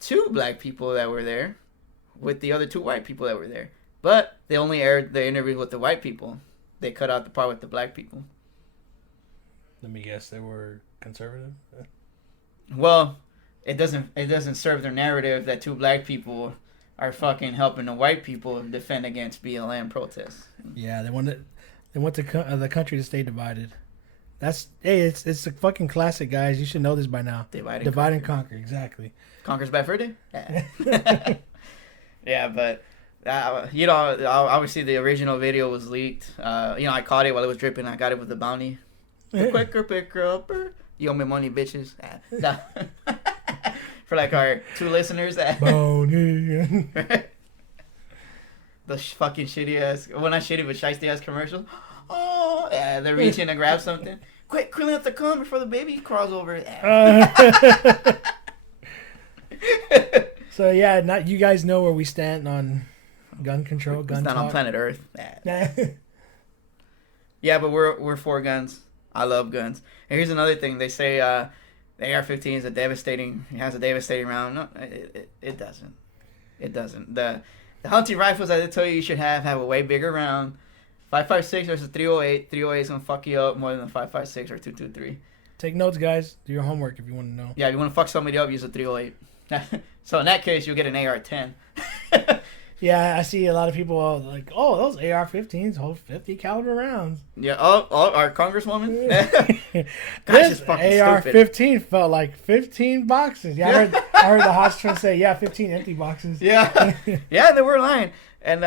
2 black people that were there, with the other 2 white people that were there, but they only aired the interview with the white people. They cut out the part with the black people. Let me guess, they were conservative. Well, it doesn't serve their narrative that 2 black people are fucking helping the white people defend against BLM protests. Yeah, they want the country to stay divided. It's a fucking classic, guys. You should know this by now. Divide and conquer. Exactly. Conquers bad fur day? Yeah. Yeah, but obviously the original video was leaked. I caught it while it was dripping. I got it with the bounty. The quicker picker upper. You owe me money, bitches. For like our 2 listeners. Bounty. The fucking shitty ass, well, not shitty, but shiesty ass commercials. Oh, yeah, they're reaching to grab something. Quick, clean out the cum before the baby crawls over. So yeah, not you guys know where we stand on gun control, gun It's not talk. on planet Earth. Yeah, but we're for guns. I love guns. And here's another thing: they say the AR-15 is has a devastating round. No, it doesn't. It doesn't. The hunting rifles that they tell you should have a way bigger round. 5.56 versus 308. 308 is gonna fuck you up more than the 5.56 or 223. Take notes, guys. Do your homework if you want to know. Yeah, if you want to fuck somebody up, use a 308. So in that case, you'll get an AR-10. Yeah, I see a lot of people like, oh, those AR-15s hold 50 caliber rounds. Yeah. Oh, our congresswoman. Gosh, This it's fucking AR-15 stupid. felt like 15 boxes. Yeah, I heard the hostage say, yeah, 15 empty boxes. Yeah, yeah, they were lying. And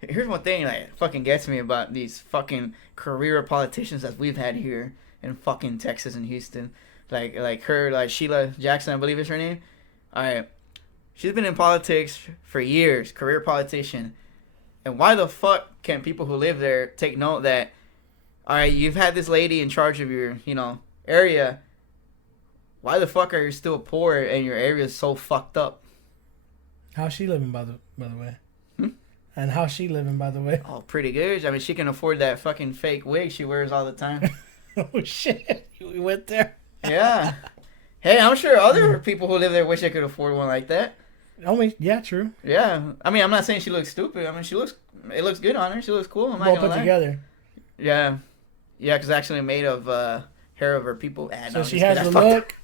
here's one thing that fucking gets me about these fucking career politicians that we've had here in fucking Texas and Houston, like Sheila Jackson, I believe is her name. All right, She's been in politics for years, career politician. And why the fuck can't people who live there take note that, all right, you've had this lady in charge of your, area. Why the fuck are you still poor and your area is so fucked up? How's she living, by the way? Hmm? And how's she living, by the way? Oh, pretty good. I mean, she can afford that fucking fake wig she wears all the time. Oh, shit. We went there? Yeah. Hey, I'm sure other people who live there wish they could afford one like that. Yeah, true. Yeah. I mean, I'm not saying she looks stupid. I mean, it looks good on her. She looks cool. I'm not Well gonna put lie. together. Yeah. Yeah, because actually made of hair of her people. So she has the look.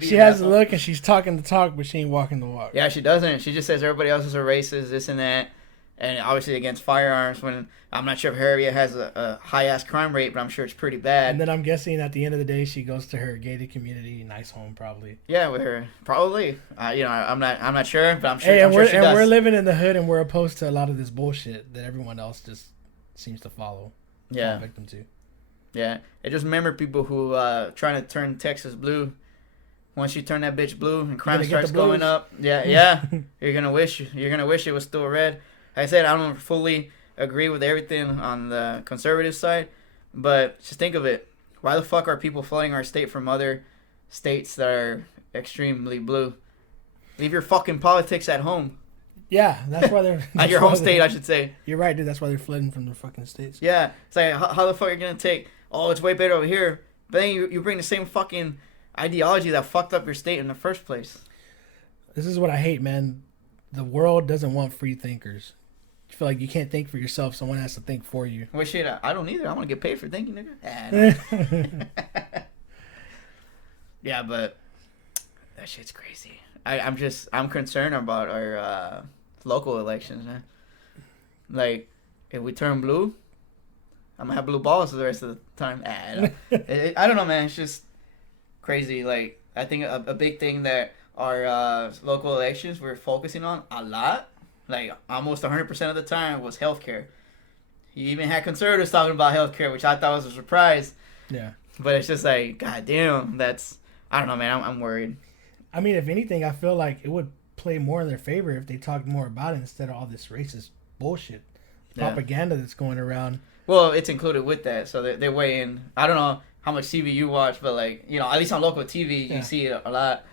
She has the look, and she's talking the talk, but she ain't walking the walk. Yeah, she doesn't. She just says everybody else is a racist, this and that. And obviously against firearms, when I'm not sure if her area has a high-ass crime rate, but I'm sure it's pretty bad. And then I'm guessing at the end of the day, she goes to her gated community, nice home, probably. Yeah, with her. Probably. I'm not sure, but I'm sure, Hey, I'm sure she does. we're living in the hood, and we're opposed to a lot of this bullshit that everyone else just seems to follow. Yeah. Fall victim to. Yeah. I just remember people who trying to turn Texas blue. Once you turn that bitch blue and crime gonna get starts the blues. going up, yeah, you're gonna wish it was still red. Like I said, I don't fully agree with everything on the conservative side, but just think of it: why the fuck are people flooding our state from other states that are extremely blue? Leave your fucking politics at home. Yeah, that's why they're... At your home state, I should say. You're right, dude. That's why they're flooding from their fucking states. Yeah, it's like how the fuck are you gonna take? Oh, it's way better over here, but then you bring the same fucking ideology that fucked up your state in the first place. This is what I hate, man. The world doesn't want free thinkers. You feel like you can't think for yourself. Someone has to think for you. Well, shit, I don't either. I want to get paid for thinking, nigga. Yeah, but that shit's crazy. I'm concerned about our local elections, man. Like, if we turn blue, I'm gonna have blue balls for the rest of the time. I don't know, man. It's just crazy. Like, I think a big thing that our local elections we're focusing on a lot, like almost 100% of the time, was healthcare. You even had conservatives talking about healthcare, which I thought was a surprise. Yeah. But it's just like, goddamn, I don't know, man. I'm worried. I mean, if anything, I feel like it would play more in their favor if they talked more about it instead of all this racist bullshit propaganda that's going around. Well, it's included with that, so they weigh in. I don't know how much TV you watch, but like, at least on local TV, you see it a lot.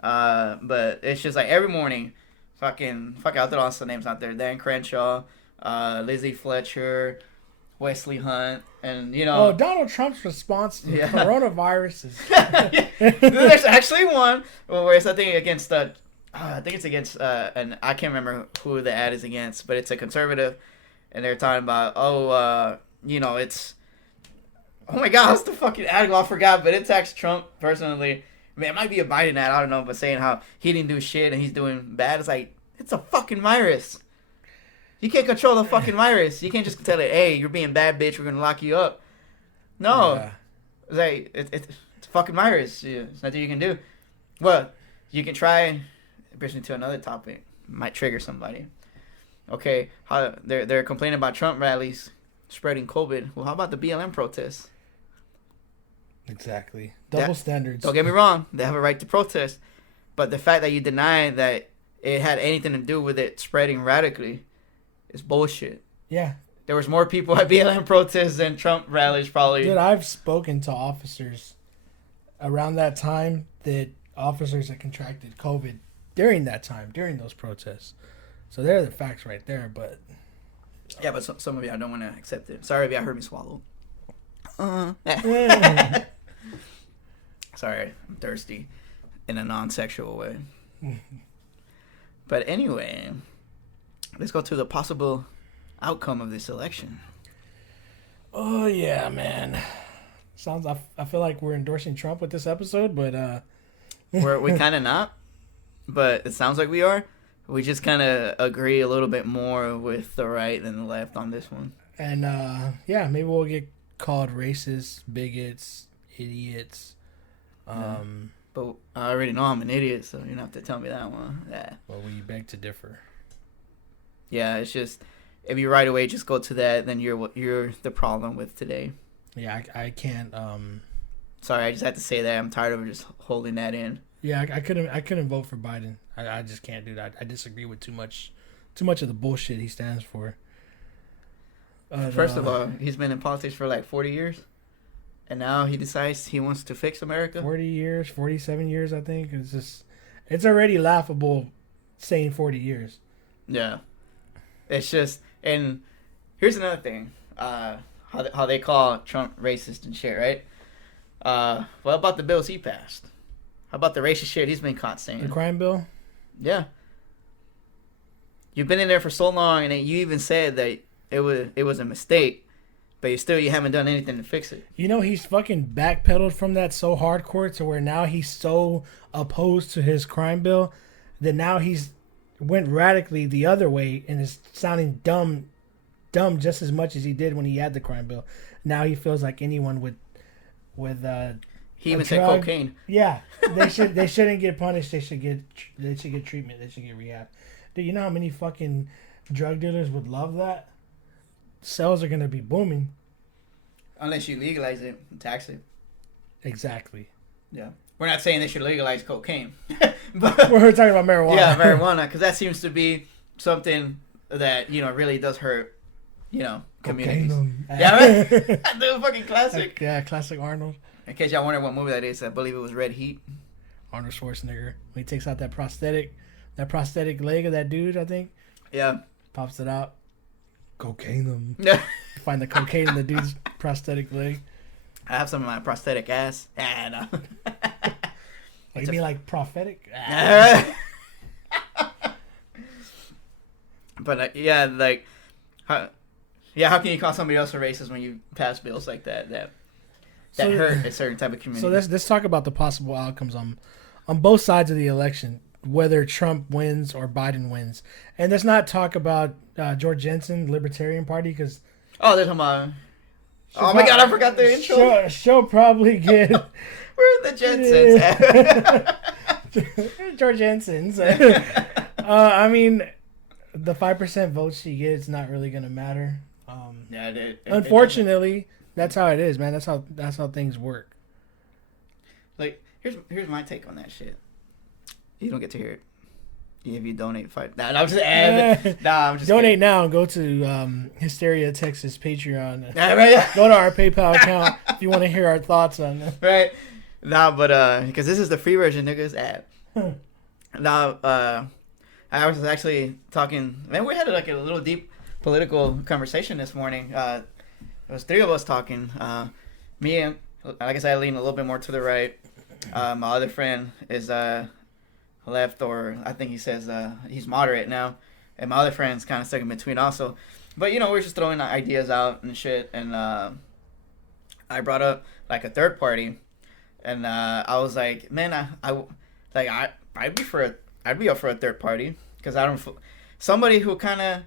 But it's just like every morning, fuck I'll throw on some names out there: Dan Crenshaw, Lizzie Fletcher, Wesley Hunt, and Oh, Donald Trump's response to coronavirus is... There's actually one where it's I think it's against and I can't remember who the ad is against, but it's a conservative, and they're talking about it's, oh my god, what's the fucking ad? I forgot, but it attacks Trump personally. I mean, it might be a Biden ad, I don't know, but saying how he didn't do shit and he's doing bad. It's like, it's a fucking virus. You can't control the fucking virus. You can't just tell it, hey, you're being bad, bitch, we're gonna lock you up. No. Yeah. It's like, it's a fucking virus. Yeah, there's nothing you can do. Well, you can try, it brings me to another topic. Might trigger somebody. Okay, how they're complaining about Trump rallies spreading COVID. Well, how about the BLM protests? Exactly. Double standards. Don't get me wrong. They have a right to protest. But the fact that you deny that it had anything to do with it spreading radically is bullshit. Yeah. There was more people at BLM protests than Trump rallies, probably. Dude, I've spoken to officers around that time, that officers that contracted COVID during that time, during those protests. So there are the facts right there, but... Yeah, but some of you, I don't want to accept it. Sorry if y'all heard me swallow. Sorry, I'm thirsty in a non-sexual way. But anyway, let's go to the possible outcome of this election. Oh, yeah, man. I feel like we're endorsing Trump with this episode, but... we kind of not, but it sounds like we are. We just kind of agree a little bit more with the right than the left on this one. And, yeah, maybe we'll get called racist, bigots, idiots. But I already know I'm an idiot, so you don't have to tell me that one. Yeah. Well, we beg to differ. Yeah, it's just, if you right away just go to that, then you're the problem with today. Yeah, I can't... Sorry, I just had to say that. I'm tired of just holding that in. Yeah, I couldn't vote for Biden. I just can't do that. I disagree with too much of the bullshit he stands for. First of all, he's been in politics for like 40 years, and now he decides he wants to fix America. 40 years, 47 years, I think. It's already laughable saying 40 years. Yeah, it's just, and here's another thing, how they call Trump racist and shit, right? What about the bills he passed? How about the racist shit he's been caught saying? The crime bill? Yeah. You've been in there for so long, and you even said that it was a mistake, but you haven't done anything to fix it. You know, he's fucking backpedaled from that so hardcore to where now he's so opposed to his crime bill that now he's went radically the other way and is sounding dumb just as much as he did when he had the crime bill. Now he feels like anyone with he even said cocaine. Yeah, they shouldn't get punished. They should get treatment. They should get rehab. Do you know how many fucking drug dealers would love that? Sales are gonna be booming. Unless you legalize it and tax it. Exactly. Yeah. We're not saying they should legalize cocaine. But we're talking about marijuana. Yeah, marijuana, because that seems to be something that, really does hurt, communities. Yeah, right? The fucking classic. Yeah, classic Arnold. In case y'all wonder what movie that is, I believe it was Red Heat. Arnold Schwarzenegger. When he takes out that prosthetic leg of that dude, I think. Yeah. Pops it out. Cocaine. Yeah. Find the cocaine in the dude's prosthetic leg. I have some of my prosthetic ass. And you mean like prophetic? But how can you call somebody else a racist when you pass bills like that hurt a certain type of community? So let's talk about the possible outcomes on both sides of the election, whether Trump wins or Biden wins, and let's not talk about George Jensen, Libertarian Party, because there's some. Oh my God, I forgot the intro. She'll probably get. Where are the Jensens? George Jensen's. I mean, the 5% votes she gets not really gonna matter. Unfortunately, that's how it is, man. That's how things work. Like, here's my take on that shit. You don't get to hear it if you donate $5. I'm just donate kidding. now and go to Hysteria Texas Patreon. Right. Go to our PayPal account if you want to hear our thoughts on it. Right. But because this is the free version, niggas. I was actually talking. Man, we had like a little deep political conversation this morning. There was three of us talking. Me and, like I said, I lean a little bit more to the right. My other friend is left, or I think he says he's moderate now, and my other friend's kind of stuck in between also. But we're just throwing ideas out and shit, and I brought up like a third party, and I was like, man, I'd be up for a third party, because I don't somebody who kind of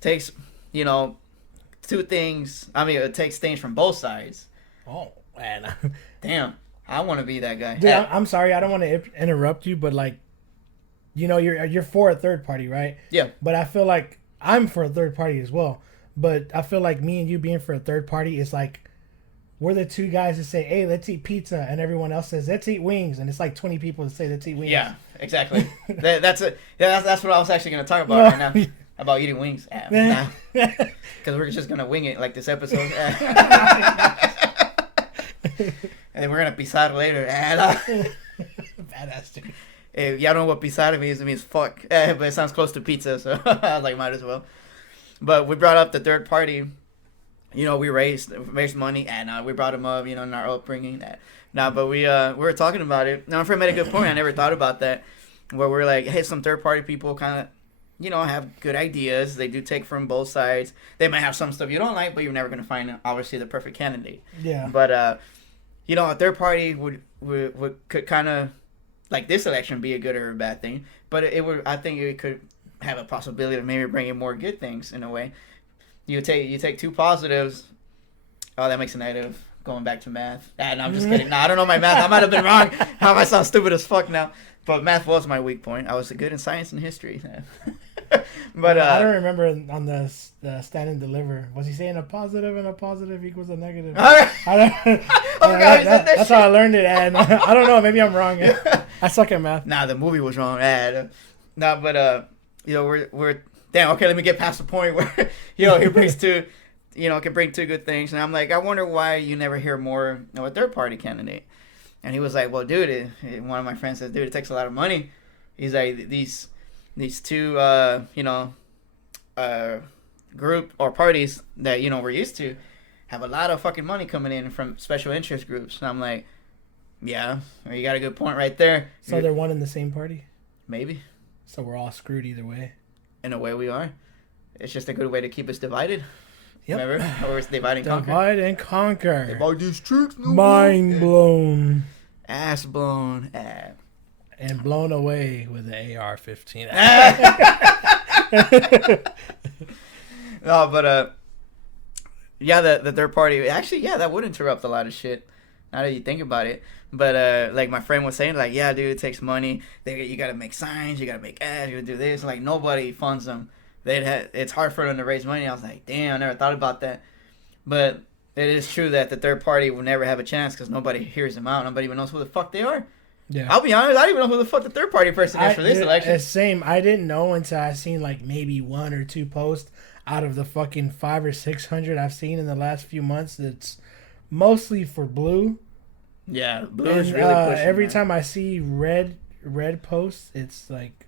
takes two things. I mean, it takes things from both sides. Oh man, damn. I want to be that guy. Dude, I'm sorry. I don't want to interrupt you, but you're for a third party, right? Yeah. But I feel like I'm for a third party as well. But I feel like me and you being for a third party is like we're the two guys that say, "Hey, let's eat pizza," and everyone else says, "Let's eat wings," and it's like 20 people that say, "Let's eat wings." Yeah, exactly. That's what I was actually going to talk about right now. About eating wings. Because we're just going to wing it like this episode. And then we're going to pisar later. Badass, dude. If y'all don't know what pisar means, it means fuck. But it sounds close to pizza, so I was like, might as well. But we brought up the third party. We raised money, and we brought them up, in our upbringing. But we were talking about it. Now, my friend made a good point. I never thought about that. Where we're like, hey, some third party people kind of, have good ideas. They do take from both sides. They might have some stuff you don't like, but you're never going to find, obviously, the perfect candidate. Yeah. But, a third party could kind of, like this election, be a good or a bad thing. But I think it could have a possibility of maybe bringing more good things in a way. You take two positives. Oh, that makes a negative. Going back to math. No, I'm just kidding. No, I don't know my math. I might have been wrong. How am I sound stupid as fuck now? But math was my weak point. I was good in science and history. But I don't remember on the stand and deliver. Was he saying a positive and a positive equals a negative? All right. I don't. Oh, God, he said that that's shit. how I learned it, and I don't know. Maybe I'm wrong. I suck at math. Nah, the movie was wrong. Nah, but you know, we're damn okay. Let me get past the point where you know he brings two, you know, can bring two good things, and I'm like, I wonder why you never hear more of a third party candidate. And he was like, well, dude, one of my friends says, dude, it takes a lot of money. He's like, these two, you know, group or parties that, you know, we're used to have a lot of fucking money coming in from special interest groups. And I'm like, yeah, you got a good point right there. So they're one in the same party? Maybe. So we're all screwed either way. In a way we are. It's just a good way to keep us divided. Yep. Remember? Or it's divide and conquer. Divide and conquer. Divide these tricks. Mind blown. Ass blown. And blown away with the AR-15. No, but yeah, the third party actually, yeah, that would interrupt a lot of shit. Now that you think about it, but like my friend was saying, like, yeah, dude, it takes money. You gotta make signs, you gotta make ads, you gotta do this. Like nobody funds them. It's hard for them to raise money. I was like, damn, I never thought about that. But it is true that the third party will never have a chance because nobody hears them out. Nobody even knows who the fuck they are. Yeah. I'll be honest, I don't even know who the fuck the third party person is for this election. Same. I didn't know until I seen like maybe one or two posts out of the fucking 500 or 600 I've seen in the last few months. That's mostly for blue. Yeah, blue And, is really pushing. every man. time I see red posts, it's like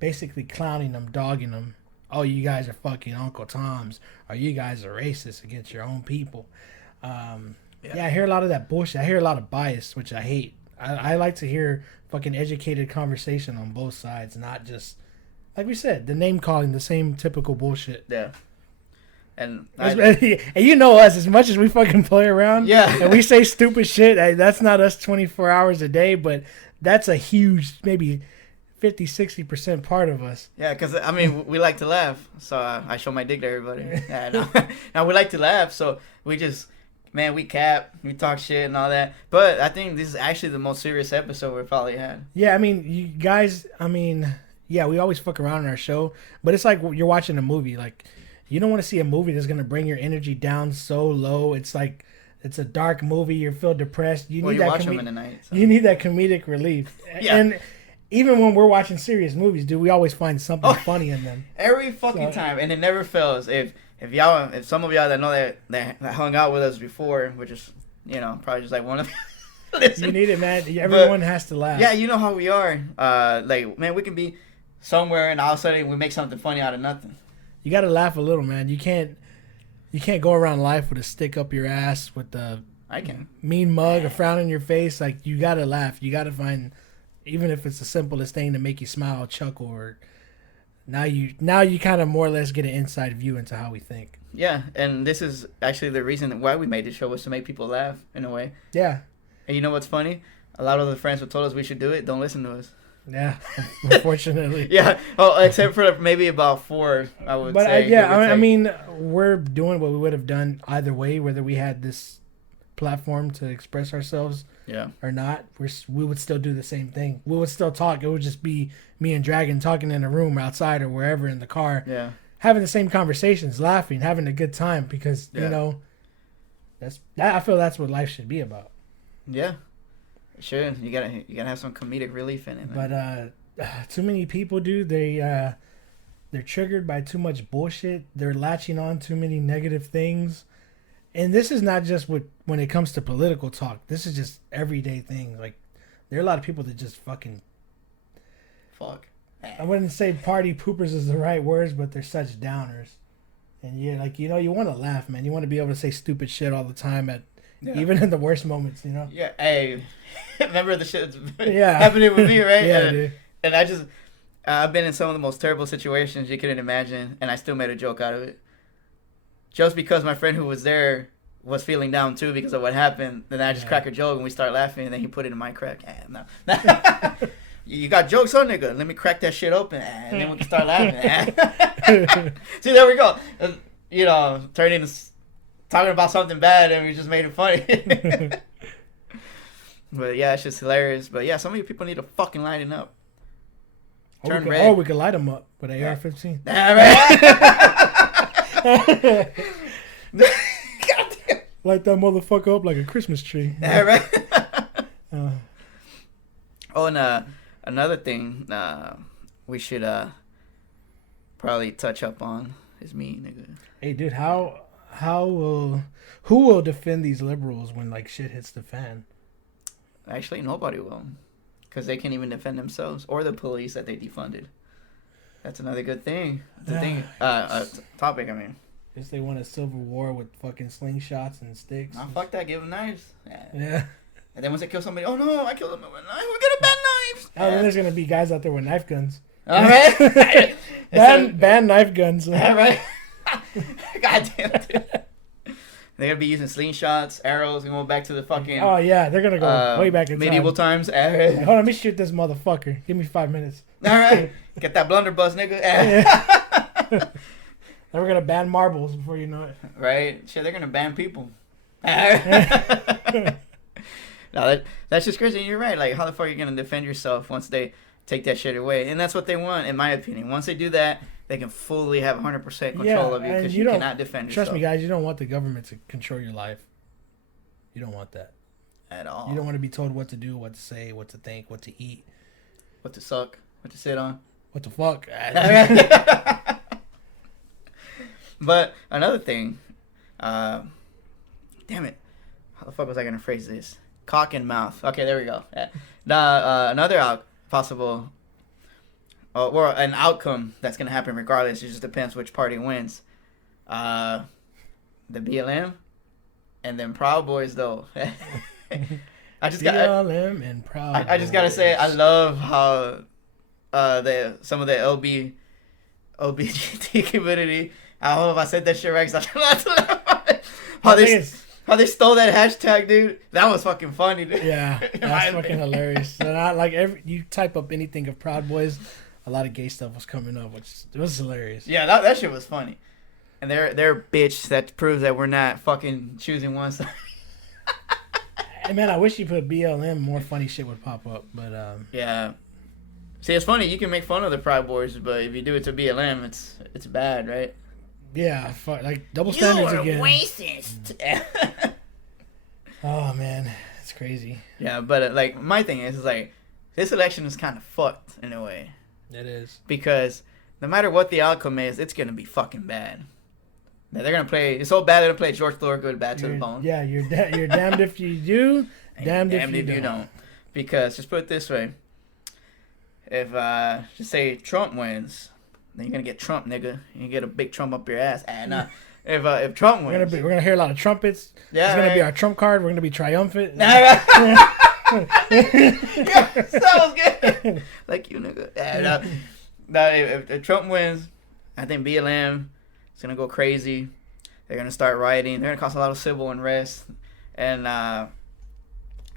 basically clowning them, dogging them. Oh, you guys are fucking Uncle Toms, or you guys are racist against your own people. Yeah, I hear a lot of that bullshit. I hear a lot of bias, which I hate. I like to hear fucking educated conversation on both sides, not just, like we said, the name calling, the same typical bullshit. Yeah. And And you know us, as much as we fucking play around, Yeah. and we say stupid shit, that's not us 24 hours a day, but that's a huge, maybe 50-60% part of us. yeah, because I mean, we like to laugh, so I show my dick to everybody. Yeah, no. Now we like to laugh, so we just, man, we cap, we talk shit and all that. But I think this is actually the most serious episode we've probably had. Yeah, I mean, you guys, I mean, yeah, we always fuck around in our show, but it's like you're watching a movie. Like, you don't want to see a movie that's going to bring your energy down so low. It's like, it's a dark movie. You feel depressed. You need that watch them in the night. So. You need that comedic relief. Yeah. And even when we're watching serious movies, dude, we always find something funny in them. Every fucking time, and it never fails. If some of y'all that know that hung out with us before, which is, you know, probably just like one of You need it, man. Everyone has to laugh. Yeah, you know how we are. Like, man, we can be somewhere and all of a sudden we make something funny out of nothing. You got to laugh a little, man. You can't go around life with a stick up your ass with a mean mug, a frown on your face. Like, you got to laugh. You got to find, even if it's the simplest thing to make you smile, chuckle, or now you kind of more or less get an inside view into how we think. Yeah, and this is actually the reason why we made the show, was to make people laugh in a way. Yeah. And you know what's funny? A lot of the friends who told us we should do it don't listen to us. Yeah, unfortunately. Yeah, well, except for maybe about 4, I would say. But I mean, we're doing what we would have done either way, whether we had this platform to express ourselves or not. We would still do the same thing. We would still talk. It would just be me and Dragon talking in a room outside or wherever in the car. Yeah. Having the same conversations, laughing, having a good time, because, you know, I feel that's what life should be about. Yeah. Sure, you gotta have some comedic relief in it. Man. But too many people, dude. They're triggered by too much bullshit. They're latching on too many negative things, and this is not just when it comes to political talk. This is just everyday things. Like, there are a lot of people that just fucking fuck. I wouldn't say party poopers is the right words, but they're such downers. And you're like, you know, you want to laugh, man. You want to be able to say stupid shit all the time even in the worst moments, you know? Yeah, hey, remember the shit that's happening with me, right? Yeah, dude. And I've been in some of the most terrible situations you couldn't imagine, and I still made a joke out of it. Just because my friend who was there was feeling down too because of what happened, then I just crack a joke and we start laughing, and then he put it in my crack. No. You got jokes on, nigga? Let me crack that shit open, and then we can start laughing. See, there we go. You know, turning talking about something bad, and we just made it funny. But yeah, it's just hilarious. But yeah, some of you people need to fucking lighten up. turn we red. we could light them up with an AR-15. Goddamn. Light that motherfucker up like a Christmas tree. Yeah, right. Uh, Oh, and another thing we should probably touch up on is me, nigga. hey, dude, who will defend these liberals when like shit hits the fan? Actually, nobody will, because they can't even defend themselves or the police that they defunded. That's another good thing. Topic. I mean, Guess they want a civil war with fucking slingshots and sticks. nah, fuck that. Give them knives. Yeah. And then once they kill somebody, oh no, I killed them with a knife. We're gonna ban knives. Oh, then there's gonna be guys out there with knife guns. All right. ban knife guns. All right. God damn it. They're gonna be using slingshots, arrows, and going back to the fucking. Oh yeah, they're gonna go way back in medieval time. times. Hey, hold on, let me shoot this motherfucker. Give me 5 minutes. All right, get that blunderbuss, nigga. Then we're gonna ban marbles before you know it. Right? Shit, they're gonna ban people. No, that's just crazy. You're right. Like, how the fuck are you gonna defend yourself once they take that shit away? And that's what they want, in my opinion. Once they do that, they can fully have 100% control of you and because you don't- cannot defend yourself. Trust me, guys. You don't want the government to control your life. You don't want that. At all. You don't want to be told what to do, what to say, what to think, what to eat, What to suck, what to sit on. what the fuck. But another thing, damn it, how the fuck was I gonna phrase this? Cock and mouth. Okay, there we go. Another possible, or an outcome that's gonna happen regardless. It just depends which party wins. The BLM, and then Proud Boys though. I just got. BLM and Proud. I just gotta say, I love how some of the LGBT community. I don't know if I said that shit right. 'Cause how they stole that hashtag, dude. That was fucking funny, dude. Yeah, that's fucking hilarious. And I like you type up anything of Proud Boys, a lot of gay stuff was coming up, which was hilarious. Yeah, that shit was funny. And they're bitch that proves that we're not fucking choosing one side. Hey, man, I wish you put BLM, more funny shit would pop up, but Yeah. See, it's funny. You can make fun of the Proud Boys, but if you do it to BLM, it's bad, right? yeah, like double standards again. racist. Oh man, it's crazy. Yeah, but like my thing is like this election is kind of fucked in a way It is. because no matter what the outcome is, it's gonna be fucking bad. Now, they're gonna play. It's so bad they're gonna play George Thorogood bad to the bone. Yeah, you're damned if you do, And damned if you don't. Because just put it this way: if just say Trump wins, then you're gonna get Trump, nigga. You get a big Trump up your ass. And if Trump wins, We're gonna hear a lot of trumpets. Yeah, it's gonna be right. our Trump card. We're gonna be triumphant. yeah, that was good. Like you, nigga. And, if Trump wins, I think BLM is gonna go crazy. They're gonna start rioting. They're gonna cause a lot of civil unrest, and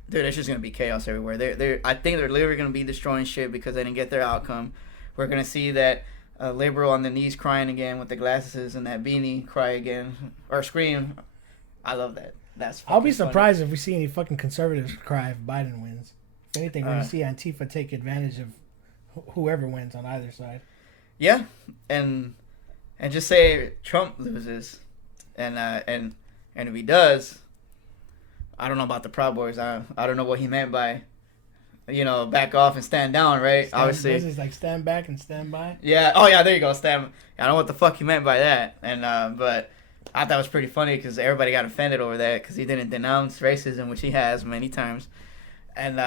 dude, it's just gonna be chaos everywhere. I think they're literally gonna be destroying shit because they didn't get their outcome. We're gonna see that liberal on the knees crying again with the glasses and that beanie cry again or scream. I love that. I'll be fucking surprised if we see any fucking conservatives cry if Biden wins. If anything, we're gonna see Antifa take advantage of whoever wins on either side. Yeah, and just say Trump loses, and if he does, I don't know about the Proud Boys. I don't know what he meant by, back off and stand down, right? Obviously, this is like stand back and stand by. yeah. Oh yeah, there you go, stand. I don't know what the fuck he meant by that, and but I thought it was pretty funny because everybody got offended over that because he didn't denounce racism, which he has many times. And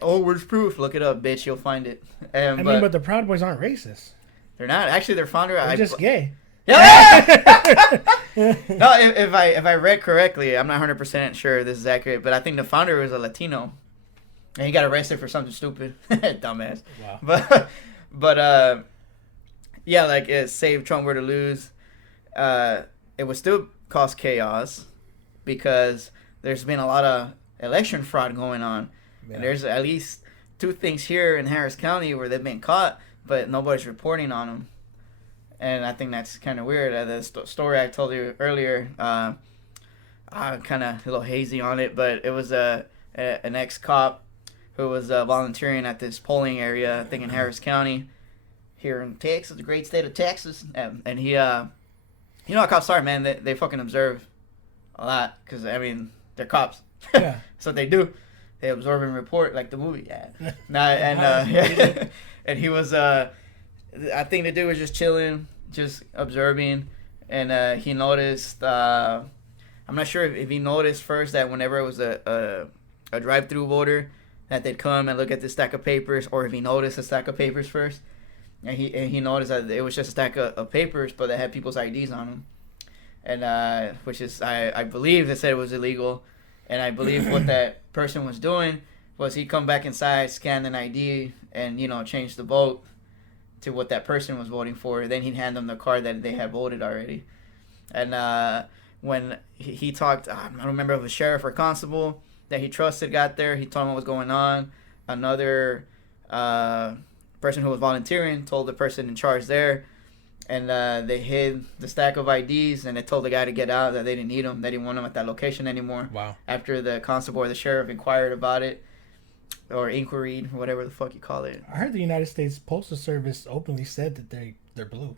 where's proof? Look it up, bitch. You'll find it. But the Proud Boys aren't racist. They're not. Actually, their founder. They're just gay. Yeah. No, if I read correctly, I'm not 100% sure this is accurate, but I think the founder was a Latino, and he got arrested for something stupid. Dumbass. Wow. But yeah, like say if Trump were to lose, it would still cause chaos because there's been a lot of election fraud going on. Yeah. And there's at least 2 things here in Harris County where they've been caught, but nobody's reporting on them. And I think that's kind of weird. The story I told you earlier, I'm kind of a little hazy on it, but it was an ex-cop who was volunteering at this polling area, I think in Harris County, here in Texas, the great state of Texas. And he, you know how cops are, man. They fucking observe a lot because, I mean, they're cops. Yeah. That's what they do. They observe and report like the movie. Yeah. And and he was, I think the dude was just chilling, just observing. And he noticed, I'm not sure if he noticed first that whenever it was a drive-through voter, that they'd come and look at the stack of papers, or if he noticed a stack of papers first. And he noticed that it was just a stack of papers, but they had people's IDs on them. And which is, I believe they said it was illegal. And I believe what that person was doing was he'd come back inside, scan an ID, and, you know, change the vote to what that person was voting for. Then he'd hand them the card that they had voted already. And when he talked, I don't remember if it was sheriff or constable that he trusted got there, he told him what was going on. Another person who was volunteering told the person in charge there, and they hid the stack of IDs, and they told the guy to get out, that they didn't need him, they didn't want him at that location anymore. Wow. After the constable or the sheriff inquired about it, or inquired, whatever the fuck you call it. I heard the United States Postal Service openly said that they're blue.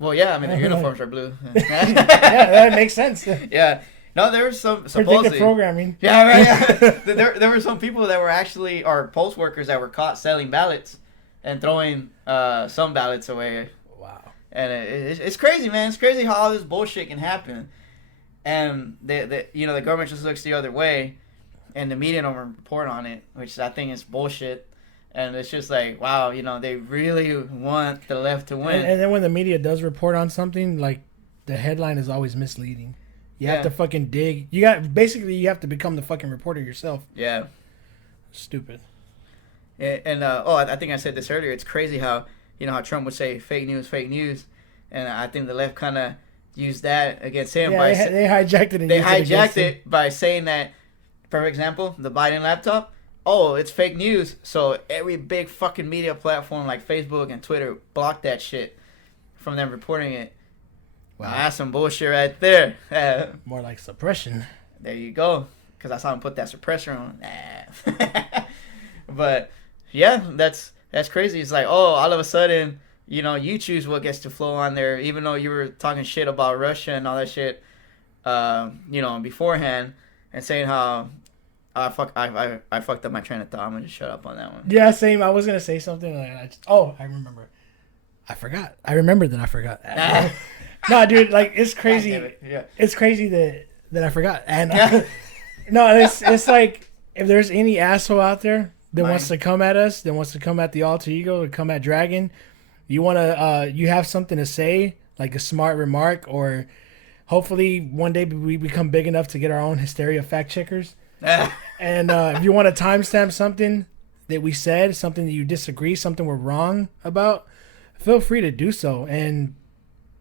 Well, yeah, I mean, their uniforms are blue. Yeah, that makes sense. Yeah. No, there was some Predictive supposedly. programming. Yeah, right. Yeah. there were some people that were actually, or post workers that were caught selling ballots and throwing some ballots away. Wow. And it's crazy, man. It's crazy how all this bullshit can happen, and the government just looks the other way, and the media don't report on it, which I think is bullshit. And it's just like, wow, they really want the left to win. And then when the media does report on something, like, the headline is always misleading. You have to fucking dig. You have to become the fucking reporter yourself. Yeah. Stupid. And I think I said this earlier. It's crazy how how Trump would say fake news, and I think the left kind of used that against him. Yeah, they hijacked it. And they used hijacked it by saying that, for example, the Biden laptop. Oh, it's fake news. So every big fucking media platform like Facebook and Twitter blocked that shit from them reporting it. Wow, that's some bullshit right there. More like suppression. There you go. Because I saw him put that suppressor on. But yeah, that's crazy. It's like, oh, all of a sudden, you choose what gets to flow on there, even though you were talking shit about Russia and all that shit, beforehand, and saying how I fucked up my train of thought. I'm gonna just shut up on that one. Yeah, same. I was gonna say something. I remember. I forgot. I remembered that I forgot. No, dude, like, it's crazy. Yeah. It's crazy that I forgot. And no, it's like, if there's any asshole out there that wants to come at us, that wants to come at the alter ego, to come at Dragon, you have something to say, like a smart remark, or hopefully one day we become big enough to get our own Hysteria fact checkers. And if you want to timestamp something that we said, something that you disagree, something we're wrong about, feel free to do so. And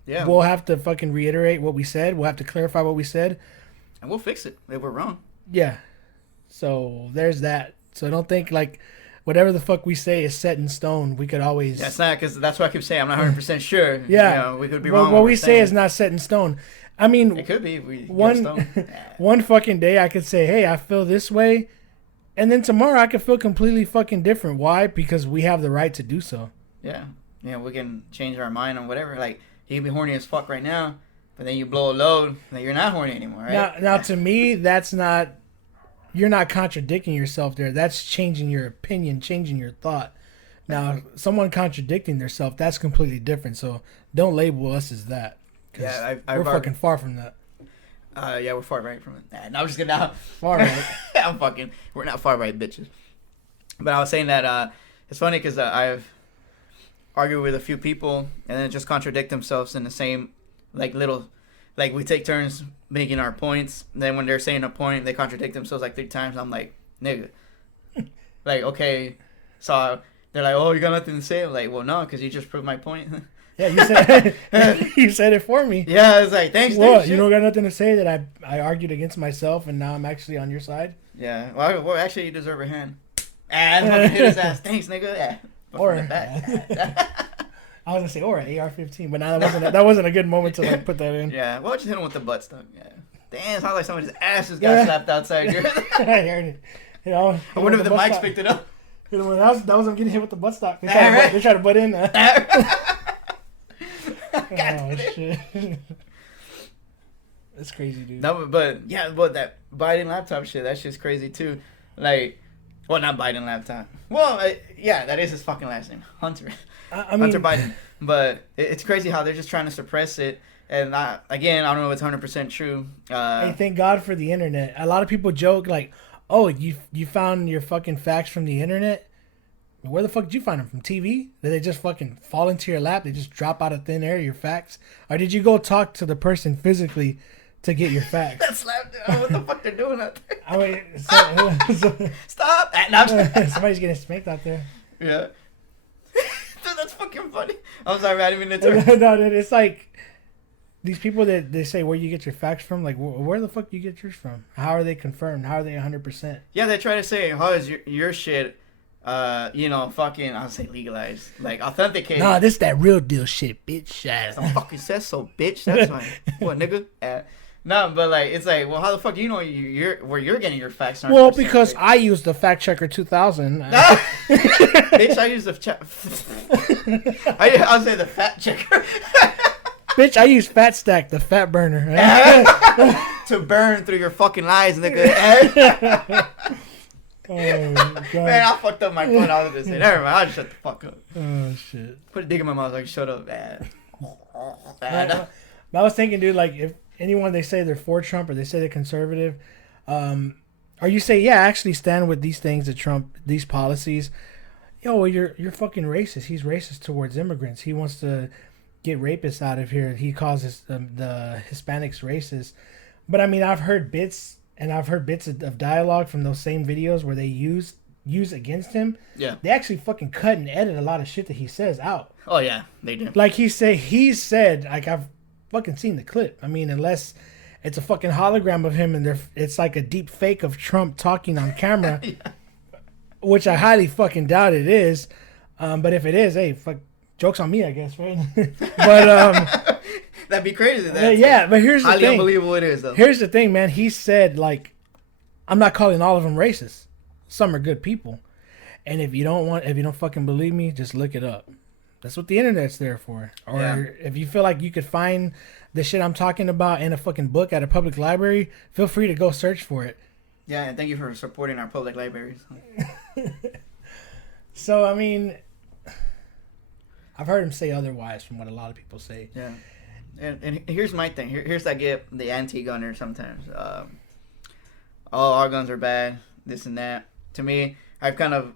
we'll have to fucking reiterate what we said. We'll have to clarify what we said. And we'll fix it if we're wrong. Yeah. So there's that. So don't think like whatever the fuck we say is set in stone. We could always... Yeah, it's not, because that's what I keep saying. I'm not 100% sure. Yeah. We could be wrong. What we say is not set in stone. I mean... It could be. If we one fucking day I could say, hey, I feel this way. And then tomorrow I could feel completely fucking different. Why? Because we have the right to do so. Yeah. Yeah, we can change our mind on whatever. Like, you can be horny as fuck right now, but then you blow a load, then you're not horny anymore, right? Now to me, that's not... You're not contradicting yourself there. That's changing your opinion, changing your thought. Now, someone contradicting themselves, that's completely different. So don't label us as that. Yeah, we're fucking far from that. Yeah, we're far right from it. No, I'm just kidding. Now. Far right. We're not far right bitches. But I was saying that it's funny because I've argued with a few people and then just contradict themselves in the same, like, little... Like, we take turns making our points. Then when they're saying a point, they contradict themselves like 3 times. I'm like, nigga. Like, okay. So they're like, oh, you got nothing to say? I'm like, well, no, because you just proved my point. Yeah, you said it for me. Yeah, I was like, thanks. What? You don't got nothing to say that I argued against myself and now I'm actually on your side? Yeah. Well, actually, you deserve a hand. And fucking hit his ass. Thanks, nigga. Yeah. Or I was gonna say, or an AR-15, but now that wasn't a good moment to like put that in. Yeah, well, just hit him with the butt stuff. Yeah, damn, it sounds like somebody's ass just got slapped outside here. I heard it. I wonder if the mics picked it up. That was him getting hit with the butt stock. They Right. try to butt in. God, Oh shit. That's crazy, dude. No, but that Biden laptop shit, that's just crazy too. Like, well, not Biden laptop. Well, yeah, that is his fucking last name, Hunter. I mean, Hunter Biden. But it's crazy how they're just trying to suppress it. And again, I don't know if it's 100% true. Hey, thank God for the internet. A lot of people joke like, "Oh, you found your fucking facts from the internet." Where the fuck did you find them? From TV? Did they just fucking fall into your lap? They just drop out of thin air, your facts? Or did you go talk to the person physically to get your facts? That's what the fuck they're doing out there? I mean, Stop! No, somebody's getting spanked out there. yeah. Dude, that's fucking funny. I'm sorry, man. I didn't mean to No, dude, it's like these people that they say where you get your facts from. Like, where the fuck do you get yours from? How are they confirmed? How are they 100%? Yeah, they try to say, how is your shit, fucking, I'll say legalized. Like, authenticated. Nah, this that real deal shit, bitch. Some fucking says so, bitch. That's fine. What, nigga? No, but like, it's like, well, how the fuck do you know where you're getting your facts? Well, because I used the Fact Checker 2000. Bitch, I use the I'll say the fact checker. Bitch, I use Fat Stack, the fat burner. To burn through your fucking lies, nigga. Oh, God. Man, I fucked up my phone. I was gonna say, never mind. I'll just shut the fuck up. Oh, shit. Put a dick in my mouth, like, shut up, man. I was thinking, dude, like, if anyone they say they're for Trump or they say they're conservative, or you say, yeah, I actually stand with these things that Trump, these policies, well, you're fucking racist. He's racist towards immigrants. He wants to get rapists out of here. He calls the Hispanics racist. But I mean, I've heard bits of dialogue from those same videos where they use against him. Yeah. They actually fucking cut and edit a lot of shit that he says out. Oh yeah, they do. Like he said, like, I've fucking seen the clip. I mean, unless it's a fucking hologram of him and it's like a deep fake of Trump talking on camera, Yeah. which I highly fucking doubt it is. But if it is, hey, fuck, joke's on me, I guess, right? But that'd be crazy. yeah, but here's the highly thing. unbelievable it is, though. Here's the thing, man. He said, like, I'm not calling all of them racist. Some are good people. And if you don't fucking believe me, just look it up. That's what the internet's there for. Or if you feel like you could find the shit I'm talking about in a fucking book at a public library, feel free to go search for it. Yeah, and thank you for supporting our public libraries. So, I mean, I've heard him say otherwise from what a lot of people say. Yeah. And here's my thing. Here's I get the anti-gunner sometimes. All guns are bad, this and that. To me, I've kind of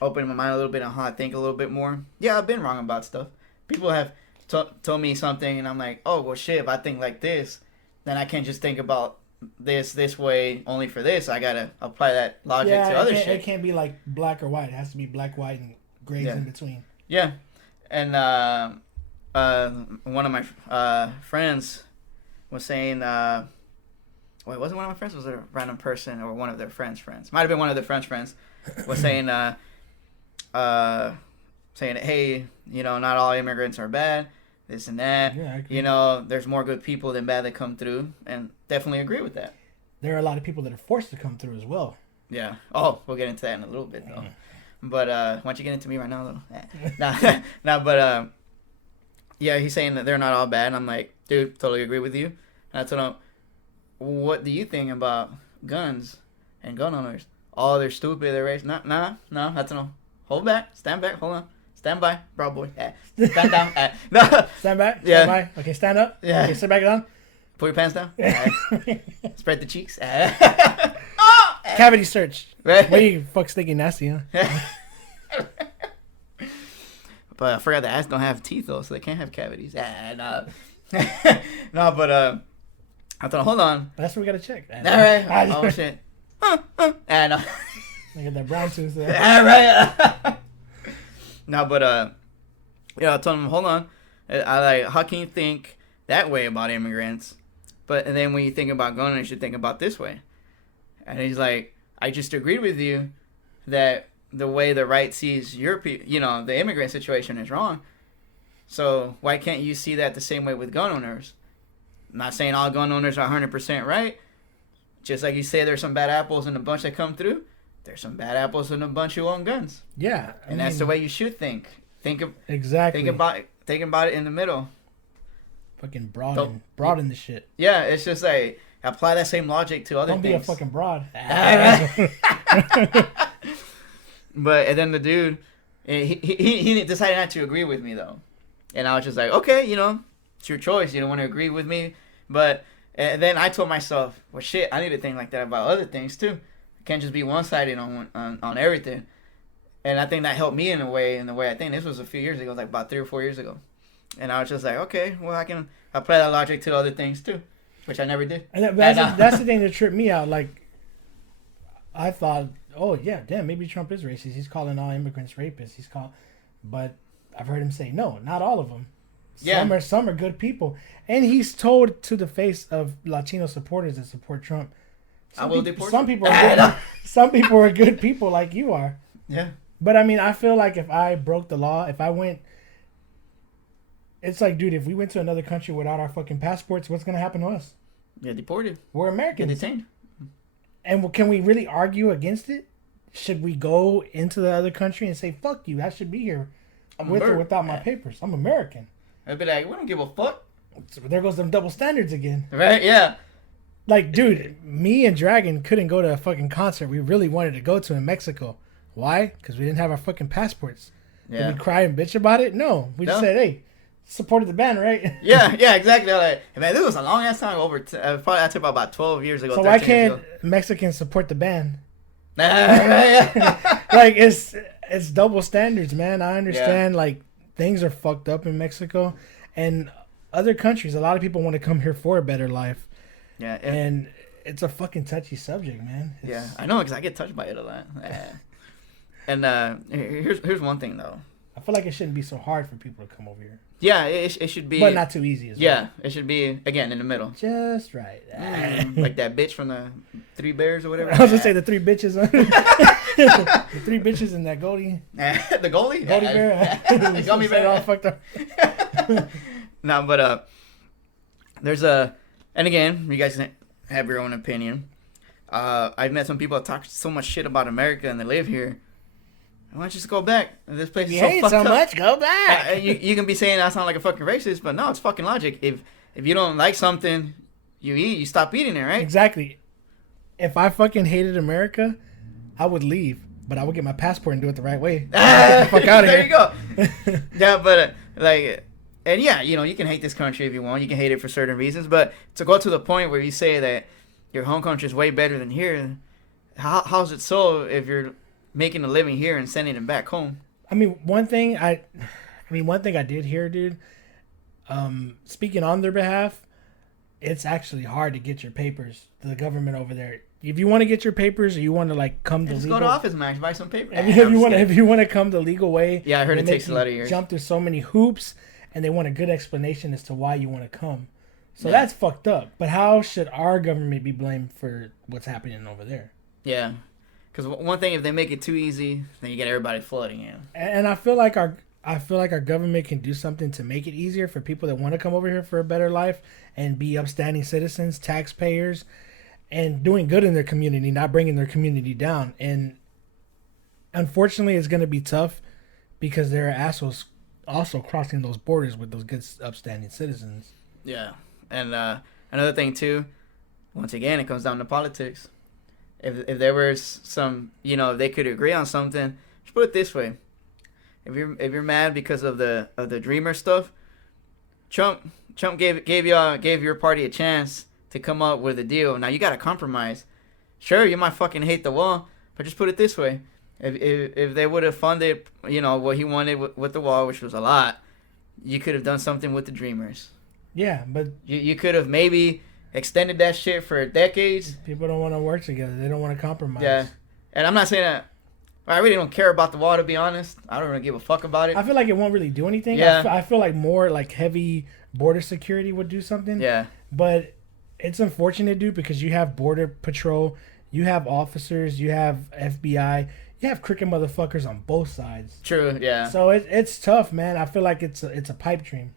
opened my mind a little bit on how I think a little bit more. Yeah, I've been wrong about stuff. People have told me something, and I'm like, oh, well, shit, if I think like this, then I can't just think about this way only for this. I got to apply that logic to other shit. It can't be like black or white. It has to be black, white, and grays in between. Yeah. And one of my friends was saying, wait, wasn't one of my friends? Was it a random person or one of their friends? Might have been one of their friends. Was saying, hey, not all immigrants are bad, this and that. Yeah, I agree. There's more good people than bad that come through, and definitely agree with that. There are a lot of people that are forced to come through as well. Yeah. Oh, we'll get into that in a little bit, though. But why don't you get into me right now, though? Yeah, he's saying that they're not all bad. And I'm like, dude, totally agree with you. And I told him, what do you think about guns and gun owners? Oh, they're stupid. They're racist. No. I told him, hold back. Stand back. Hold on. Stand by, bro, boy. Stand down. No. Stand back. Yeah. Stand by. Okay, stand up. Yeah. Okay, sit back down. Pull your pants down. Spread the cheeks. Cavity search. Right. What you fuck stinky nasty, huh? But I forgot the ass don't have teeth though, so they can't have cavities. No. No, but I thought, hold on. That's what we gotta check. All right. Oh shit. And I got that brown tooth there. all right. No, but I told him, hold on. I like, how can you think that way about immigrants? And then when you think about gun owners, you should think about this way. And he's like, I just agreed with you that the way the right sees your the immigrant situation is wrong. So why can't you see that the same way with gun owners? I'm not saying all gun owners are 100% right. Just like you say there's some bad apples in the bunch that come through. there's some bad apples and a bunch who own guns, Yeah, and that's the way you should think. Exactly. Think about it in the middle. Fucking broaden the shit. Yeah, it's just like apply that same logic to other Don't things. be a fucking broad. But and then the dude, he decided not to agree with me though, and I was just like, okay, you know, it's your choice. You don't want to agree with me, but and then I told myself, well, shit, I need to think like that about other things too. I can't just be one sided on everything. And I think that helped me in a way. I think this was a few years ago, like about 3 or 4 years ago. And I was just like, okay, well, I can apply that logic to other things too, which I never did. And that's the thing that tripped me out. Like, I thought, oh yeah, damn, maybe Trump is racist. He's calling all immigrants rapists. But I've heard him say no, not all of them. Yeah. Some are good people, and he's told to the face of Latino supporters that support Trump. Some people are good. Some people are good people like you are. Yeah. But I mean, I feel like if I broke the law, if I went, it's like, dude, if we went to another country without our fucking passports, what's gonna happen to us? Get deported. We're Get Americans. detained. And can we really argue against it? Should we go into the other country and say, fuck you, I should be here with or without my papers? I'm American. I'd be like, we don't give a fuck. So there goes them double standards again. Right? Yeah. Like, dude, me and Dragon couldn't go to a fucking concert we really wanted to go to in Mexico. Why? Because we didn't have our fucking passports. Yeah. Did we cry and bitch about it? No. We just said, hey, supported the band, right? Yeah, exactly. Like, man, this was a long ass time. Probably I took about 12 years ago. So why can't Mexicans support the band? Yeah. Like, it's double standards, man. I understand, like, things are fucked up in Mexico. And other countries, a lot of people want to come here for a better life. Yeah. And it's a fucking touchy subject, man. Yeah, I know, because I get touched by it a lot. And here's one thing, though. I feel like it shouldn't be so hard for people to come over here. Yeah, it should be. But not too easy as well. Yeah, it should be, again, in the middle. Just right. Like that bitch from the Three Bears or whatever. I was going to say the three bitches. The three bitches and that goldie. The goalie? Goldie bear. The gummy bear. All fucked up. No, but there's a, and again, you guys have your own opinion. I've met some people that talk so much shit about America and they live here. Why don't you just go back? This place is You so hate fucked so up. much, go back. You can be saying I sound like a fucking racist, but no, it's fucking logic. If you don't like something, you stop eating it, right? Exactly. If I fucking hated America, I would leave, but I would get my passport and do it the right way. Get the fuck out of There here. you go. Yeah, but like, and yeah, you know, you can hate this country if you want. You can hate it for certain reasons, but to go to the point where you say that your home country is way better than here, how's it so if you're making a living here and sending it back home? I mean, one thing I did hear, dude. Speaking on their behalf, it's actually hard to get your papers. The government over there, if you want to get your papers or you want to like come the Just legal, go to Office Max, buy some paper. if you want to come the legal way, Yeah, I heard they it make takes a you lot of years. Jump through so many hoops, and they want a good explanation as to why you want to come. So Yeah. that's fucked up. But how should our government be blamed for what's happening over there? Yeah, because one thing, if they make it too easy, then you get everybody flooding in. And I feel like our government can do something to make it easier for people that want to come over here for a better life and be upstanding citizens, taxpayers, and doing good in their community, not bringing their community down. And unfortunately, it's going to be tough because there are assholes also crossing those borders with those good, upstanding citizens. Yeah, and another thing too, once again, it comes down to politics. If there was some, you know, if they could agree on something, just put it this way: if you're mad because of the Dreamer stuff, Trump gave your party a chance to come up with a deal. Now you got to compromise. Sure, you might fucking hate the wall, but just put it this way: if they would have funded, you know, what he wanted with the wall, which was a lot, you could have done something with the Dreamers. Yeah, but You could have maybe extended that shit for decades. people don't want to work together. They don't want to compromise. Yeah, and I'm not saying that. I really don't care about the wall, to be honest. I don't really give a fuck about it. I feel like it won't really do anything. Yeah. I feel like more like heavy border security would do something. Yeah, But it's unfortunate, dude, because you have border patrol, you have officers, you have FBI, you have crooked motherfuckers on both sides. true. Yeah, So it's tough, man. I feel like it's a pipe dream.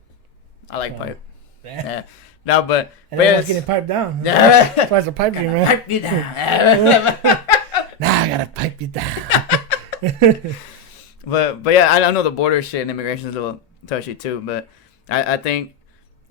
I like pipe. Yeah. Yeah, no, but And but everyone's it's- getting piped down. Yeah. That's why it's a pipe dream, man. pipe me down. Nah, I gotta pipe you down. But yeah, I know the border shit and immigration is a little touchy too. But I think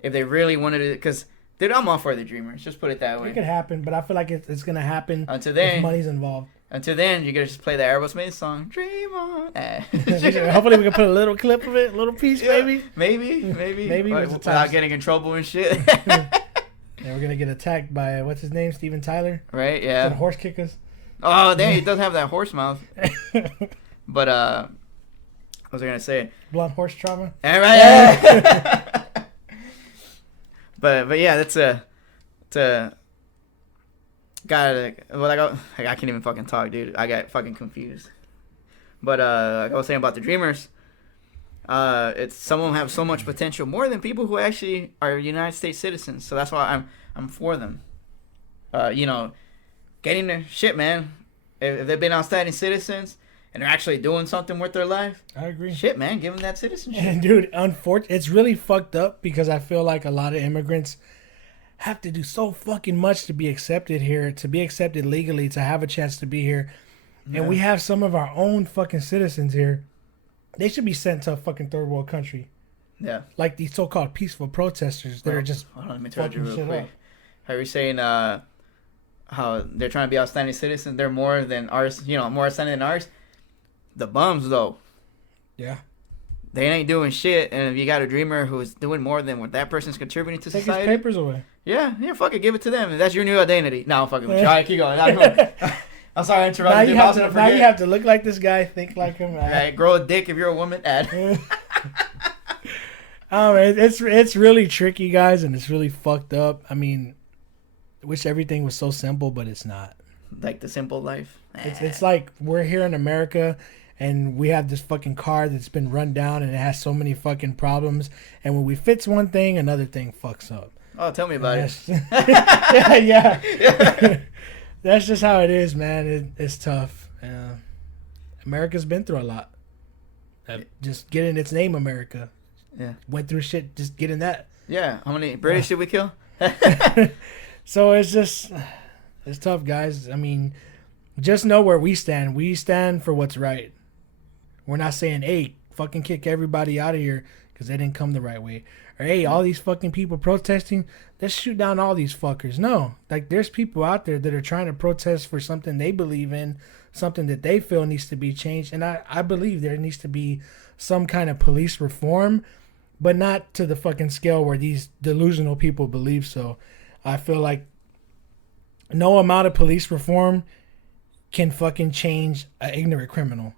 if they really wanted it, because dude, I'm all for the Dreamers. Just put it that way. It could happen, but I feel like it's gonna happen Until then, if money's involved. Until then, you gotta just play the Aerosmith song, "Dream On." Hopefully, we can put a little clip of it, a little piece, maybe. Maybe. Without getting in trouble and shit. Yeah, we're gonna get attacked by what's his name, Steven Tyler. Right? He's Yeah. gonna horse kick us. Oh, damn! He does have that horse mouth. But what was I gonna say? Blunt horse trauma. All right. but yeah, that's I can't even fucking talk, dude. I got fucking confused. But like I was saying about the Dreamers, it's some of them have so much potential, more than people who actually are United States citizens. So that's why I'm for them. Getting their shit, man. If they've been outstanding citizens and they're actually doing something with their life, I agree. shit, man, give them that citizenship. And dude, it's really fucked up because I feel like a lot of immigrants have to do so fucking much to be accepted here, to be accepted legally, to have a chance to be here. Yeah. And we have some of our own fucking citizens here. They should be sent to a fucking third world country. Yeah. Like these so-called peaceful protesters that are just hold on, let me tell you fucking real shit quick. up. How you saying how they're trying to be outstanding citizens? They're more than ours, more outstanding than ours. The bums, though. Yeah. They ain't doing shit, and if you got a dreamer who's doing more than what that person's contributing to Take society, his papers away. Yeah, fuck it, give it to them. That's your new identity. No, I'm fucking with you. All right, keep going. I'm sorry I interrupted Now you. you have to look like this guy, think like him. Right, grow a dick if you're a woman. It's really tricky, guys, and it's really fucked up. I mean, I wish everything was so simple, but it's not. Like the simple life. It's like we're here in America, and we have this fucking car that's been run down, and it has so many fucking problems. And when we fix one thing, another thing fucks up. Oh, tell me about it. Yeah. That's just how it is, man. It's tough. America's been through a lot. Just getting its name, America. Yeah. Went through shit just getting that. Yeah. How many British did we kill? So it's tough, guys. I mean, just know where we stand. We stand for what's right. We're not saying, hey, fucking kick everybody out of here because they didn't come the right way. Or, hey, all these fucking people protesting, let's shoot down all these fuckers. No. Like, there's people out there that are trying to protest for something they believe in, something that they feel needs to be changed. And I believe there needs to be some kind of police reform, but not to the fucking scale where these delusional people believe so. I feel like no amount of police reform can fucking change an ignorant criminal.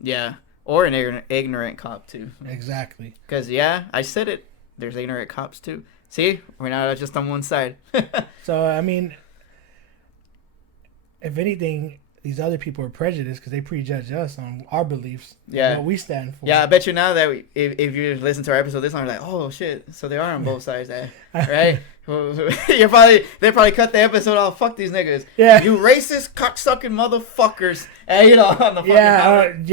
Yeah. Or an ignorant cop, too. Exactly. Because, yeah, I said it. There's ignorant cops, too. See? We're not just on one side. So, I mean, if anything, these other people are prejudiced because they prejudge us on our beliefs. Yeah. What we stand for. Yeah, I bet you now that if you listen to our episode this time, you're like, oh, shit. So they are on both sides, right? They probably cut the episode off. Fuck these niggas. Yeah. You racist, cocksucking motherfuckers. And, on the fucking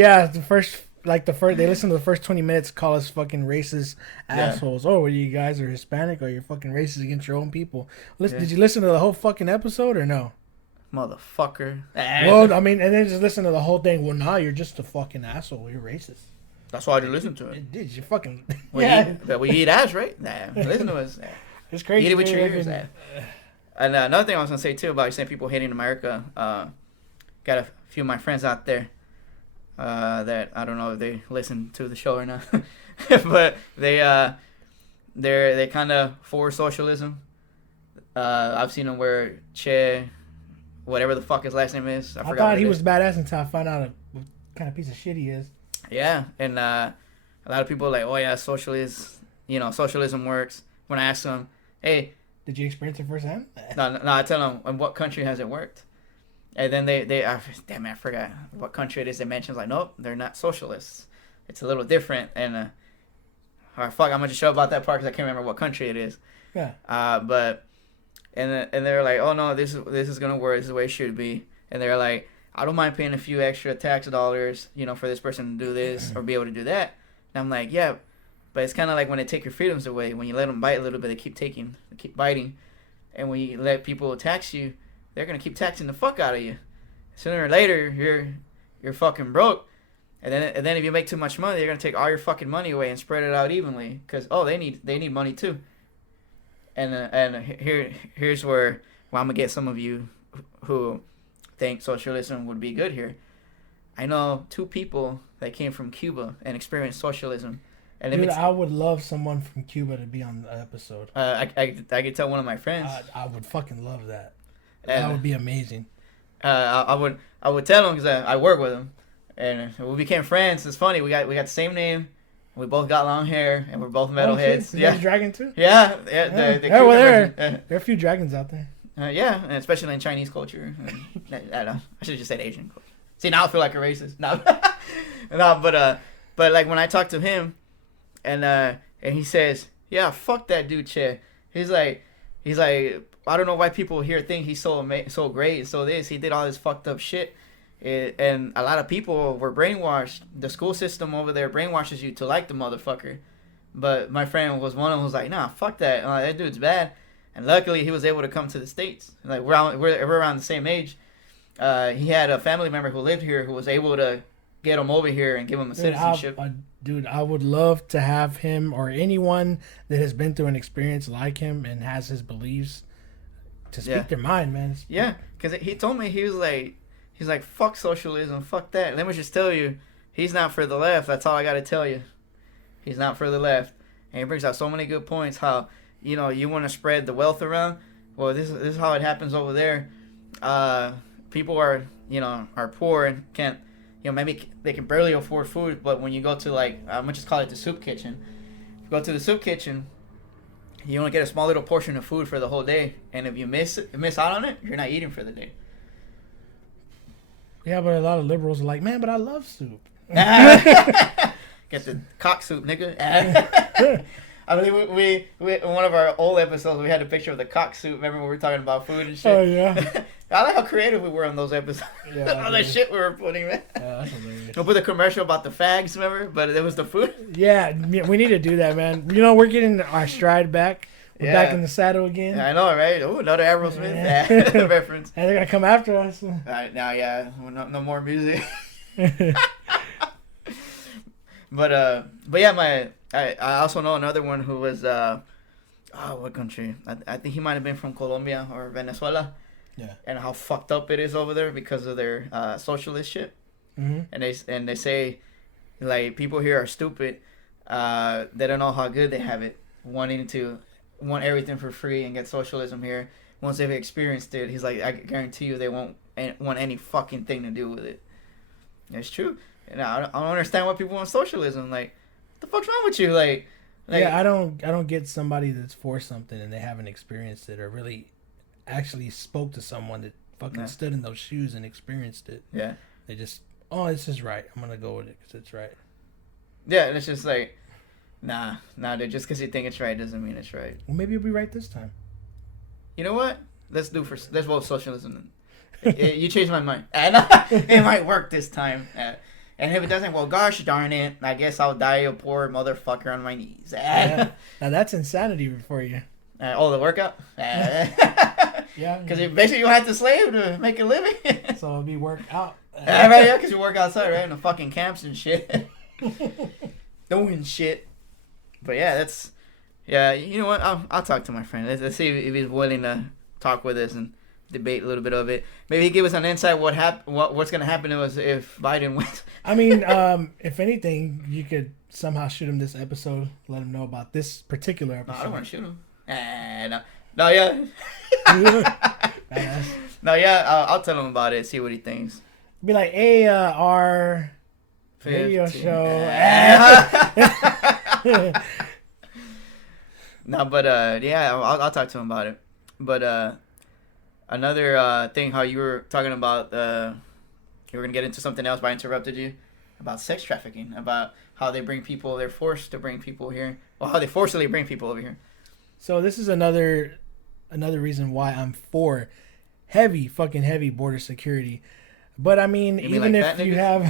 they listen to the first 20 minutes, call us fucking racist assholes. Oh, well, you guys are Hispanic or you're fucking racist against your own people. Did you listen to the whole fucking episode or no? Motherfucker. Well, I mean, and then just listen to the whole thing. Well, nah, you're just a fucking asshole. You're racist. That's why I did listen to it. Did you fucking... We eat ass, right? Nah, listen to us. Nah. It's crazy. Eat it with your ears. Nah. And another thing I was going to say, too, about saying people hating America. Got a few of my friends out there that I don't know if they listen to the show or not. But they're kind of for socialism. I've seen them wear Che... whatever the fuck his last name is. I forgot thought he was badass until I found out what kind of piece of shit he is. Yeah, and a lot of people are like, oh yeah, socialism works. When I ask them, hey, did you experience it firsthand? No, I tell them, in what country has it worked? And then damn it, I forgot what country it is they mentioned. Like, nope, they're not socialists. It's a little different. And all right, fuck, I'm gonna just show about that part because I can't remember what country it is. Yeah. But. And they're like, oh no, this is gonna work. This is the way it should be. And they're like, I don't mind paying a few extra tax dollars, for this person to do this or be able to do that. And I'm like, yeah, but it's kind of like when they take your freedoms away. When you let them bite a little bit, they keep biting. And when you let people tax you, they're gonna keep taxing the fuck out of you. sooner or later you're fucking broke. And then if you make too much money, they're gonna take all your fucking money away and spread it out evenly. Cause they need money too. And here's where I'm gonna get some of you who think socialism would be good here. I know 2 people that came from Cuba and experienced socialism. And Dude, I would love someone from Cuba to be on the episode. I could tell one of my friends. I would fucking love that. And, that would be amazing. I would tell him because I work with him, and we became friends. It's funny, we got the same name, we both got long hair, and we're both metalheads. Yeah, dragon too. Yeah. There are a few dragons out there. Yeah, and especially in Chinese culture. I don't know. I should have just said Asian culture. See, now I feel like a racist. No, no, but like when I talk to him, and he says, "Yeah, fuck that dude, Che." He's like, I don't know why people here think he's so great, so this. He did all this fucked up shit, and a lot of people were brainwashed. The school system over there brainwashes you to like the motherfucker. But my friend was one of them who was like, "Nah, fuck that. That dude's bad." And luckily, he was able to come to the States. Like we're around the same age. He had a family member who lived here who was able to get him over here and give him a citizenship. Dude, I would love to have him or anyone that has been through an experience like him and has his beliefs to speak their mind, man. Yeah, because he told me he's like, fuck socialism, fuck that. Let me just tell you, he's not for the left. That's all I got to tell you. He's not for the left. And he brings out so many good points how, you want to spread the wealth around. Well, this is how it happens over there. People are poor and can't, maybe they can barely afford food, but when you go to I'm gonna just call it the soup kitchen. If you go to the soup kitchen, you only get a small little portion of food for the whole day, and if you miss out on it, you're not eating for the day. Yeah, but a lot of liberals are like, man, but I love soup. Get the cock soup, nigga. I believe we in one of our old episodes we had a picture of the cock soup. Remember when we were talking about food and shit? Oh yeah. I like how creative we were on those episodes. Yeah, all that shit we were putting, man. Yeah, that's hilarious. We'll put the commercial about the fags, remember? But it was the food. Yeah, we need to do that, man. We're getting our stride back. We're back in the saddle again. I know, right? Oh, another Aerosmith reference. And they're gonna come after us. All right, now, no more music. But yeah, I also know another one who was what country? I think he might have been from Colombia or Venezuela. Yeah. And how fucked up it is over there because of their socialist shit. Mm-hmm. And they say like people here are stupid. They don't know how good they have it, want everything for free and get socialism here. Once they've experienced it, he's like, I guarantee you they won't want any fucking thing to do with it. It's true. And I don't understand why people want socialism. Like, what the fuck's wrong with you? Like yeah, I don't get somebody that's for something and they haven't experienced it or really actually spoke to someone that fucking stood in those shoes and experienced it. Yeah. They just, this is right. I'm gonna go with it because it's right. Yeah, and it's just like, nah, dude. Just because you think it's right doesn't mean it's right. Well, maybe it'll be right this time. You know what? Let's vote socialism. You changed my mind. It might work this time. And if it doesn't, well, gosh darn it, I guess I'll die a poor motherfucker on my knees. Yeah. Now that's insanity for you. The workout? Yeah. Because basically you have to slave to make a living. So it'll be work out. Right, yeah, because you work outside, right? In the fucking camps and shit. Doing shit. But yeah, you know what? I'll talk to my friend. Let's see if he's willing to talk with us and debate a little bit of it. Maybe he give us an insight what's going to happen to us if Biden wins. I mean, if anything, you could somehow shoot him this episode, let him know about this particular episode. No, I don't want to shoot him. No, yeah. No, yeah, I'll tell him about it, see what he thinks. Be like, hey, our radio show. No, but yeah, I'll talk to him about it. But another thing, how you were talking about, you were gonna get into something else, but I interrupted you about sex trafficking, about how they bring people, they're forced to bring people here, or how they forcibly bring people over here. So this is another reason why I'm for fucking heavy border security. But I mean, even if you have,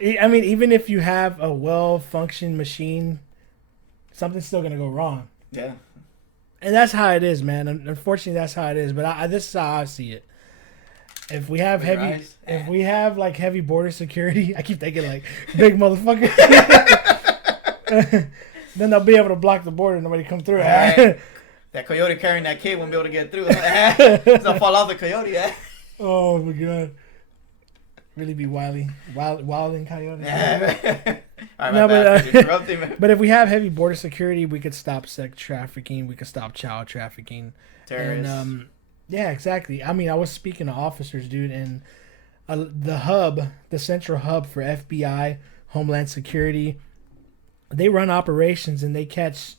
even if you have a well-functioned machine, something's still gonna go wrong. Yeah. And that's how it is, man. Unfortunately, that's how it is. But this is how I see it. if we have With heavy, rice. if we have like heavy border security, I keep thinking like big motherfucker. Then they'll be able to block the border. Nobody come through. Right. That coyote carrying that kid won't be able to get through. It'll fall off the coyote. Oh my god. Really be wilding coyote. All right, No, my bad but, for interrupting, man. But if we have heavy border security, we could stop sex trafficking. We could stop child trafficking. Terrorists. And yeah, exactly. I mean, I was speaking to officers, dude, and the central hub for FBI, Homeland Security, they run operations and they catch.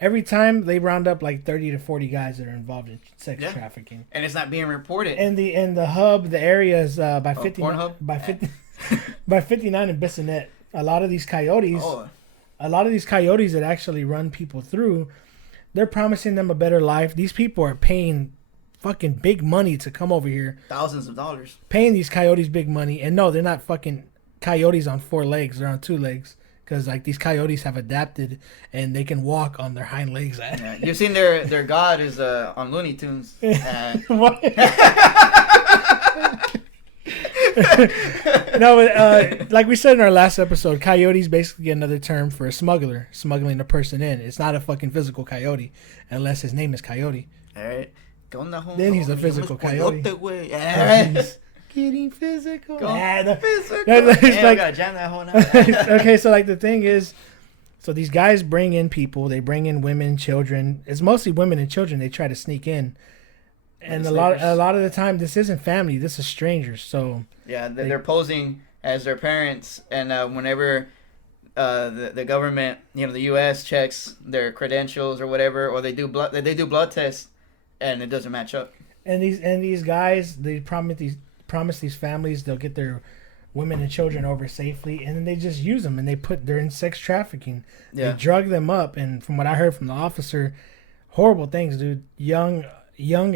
Every time they round up like 30 to 40 guys that are involved in sex trafficking, and it's not being reported. and the hub, the area is by 50 Pornhub? by 50 by 59 in Bissonnette. A lot of these coyotes Oh. that actually run people through, they're promising them a better life. These people are paying fucking big money to come over here, Thousands of dollars. paying these coyotes big money. And no, they're not fucking coyotes on 4 legs; they're on 2 legs. Because like these coyotes have adapted and they can walk on their hind legs. Yeah. You've seen their god is on Looney Tunes. What? No, but, like we said in our last episode, coyote's basically another term for a smuggler, smuggling a person in. It's not a fucking physical coyote, unless his name is Coyote. All right. Then he's a physical coyote. Yes. Getting physical. Go No. physical. It's Damn, I like- gotta jam that whole night. Okay, so like the thing is, so these guys bring in people. They bring in women, children. It's mostly women and children. They try to sneak in, and a lot of the time, this isn't family. This is strangers. So Yeah, they're posing as their parents, and whenever the government, the U.S. checks their credentials or whatever, or they do blood tests, and it doesn't match up. and these guys, they promise these families they'll get their women and children over safely, and then they just use them and they're in sex trafficking. Yeah. They drug them up, and from what I heard from the officer, horrible things, dude. Young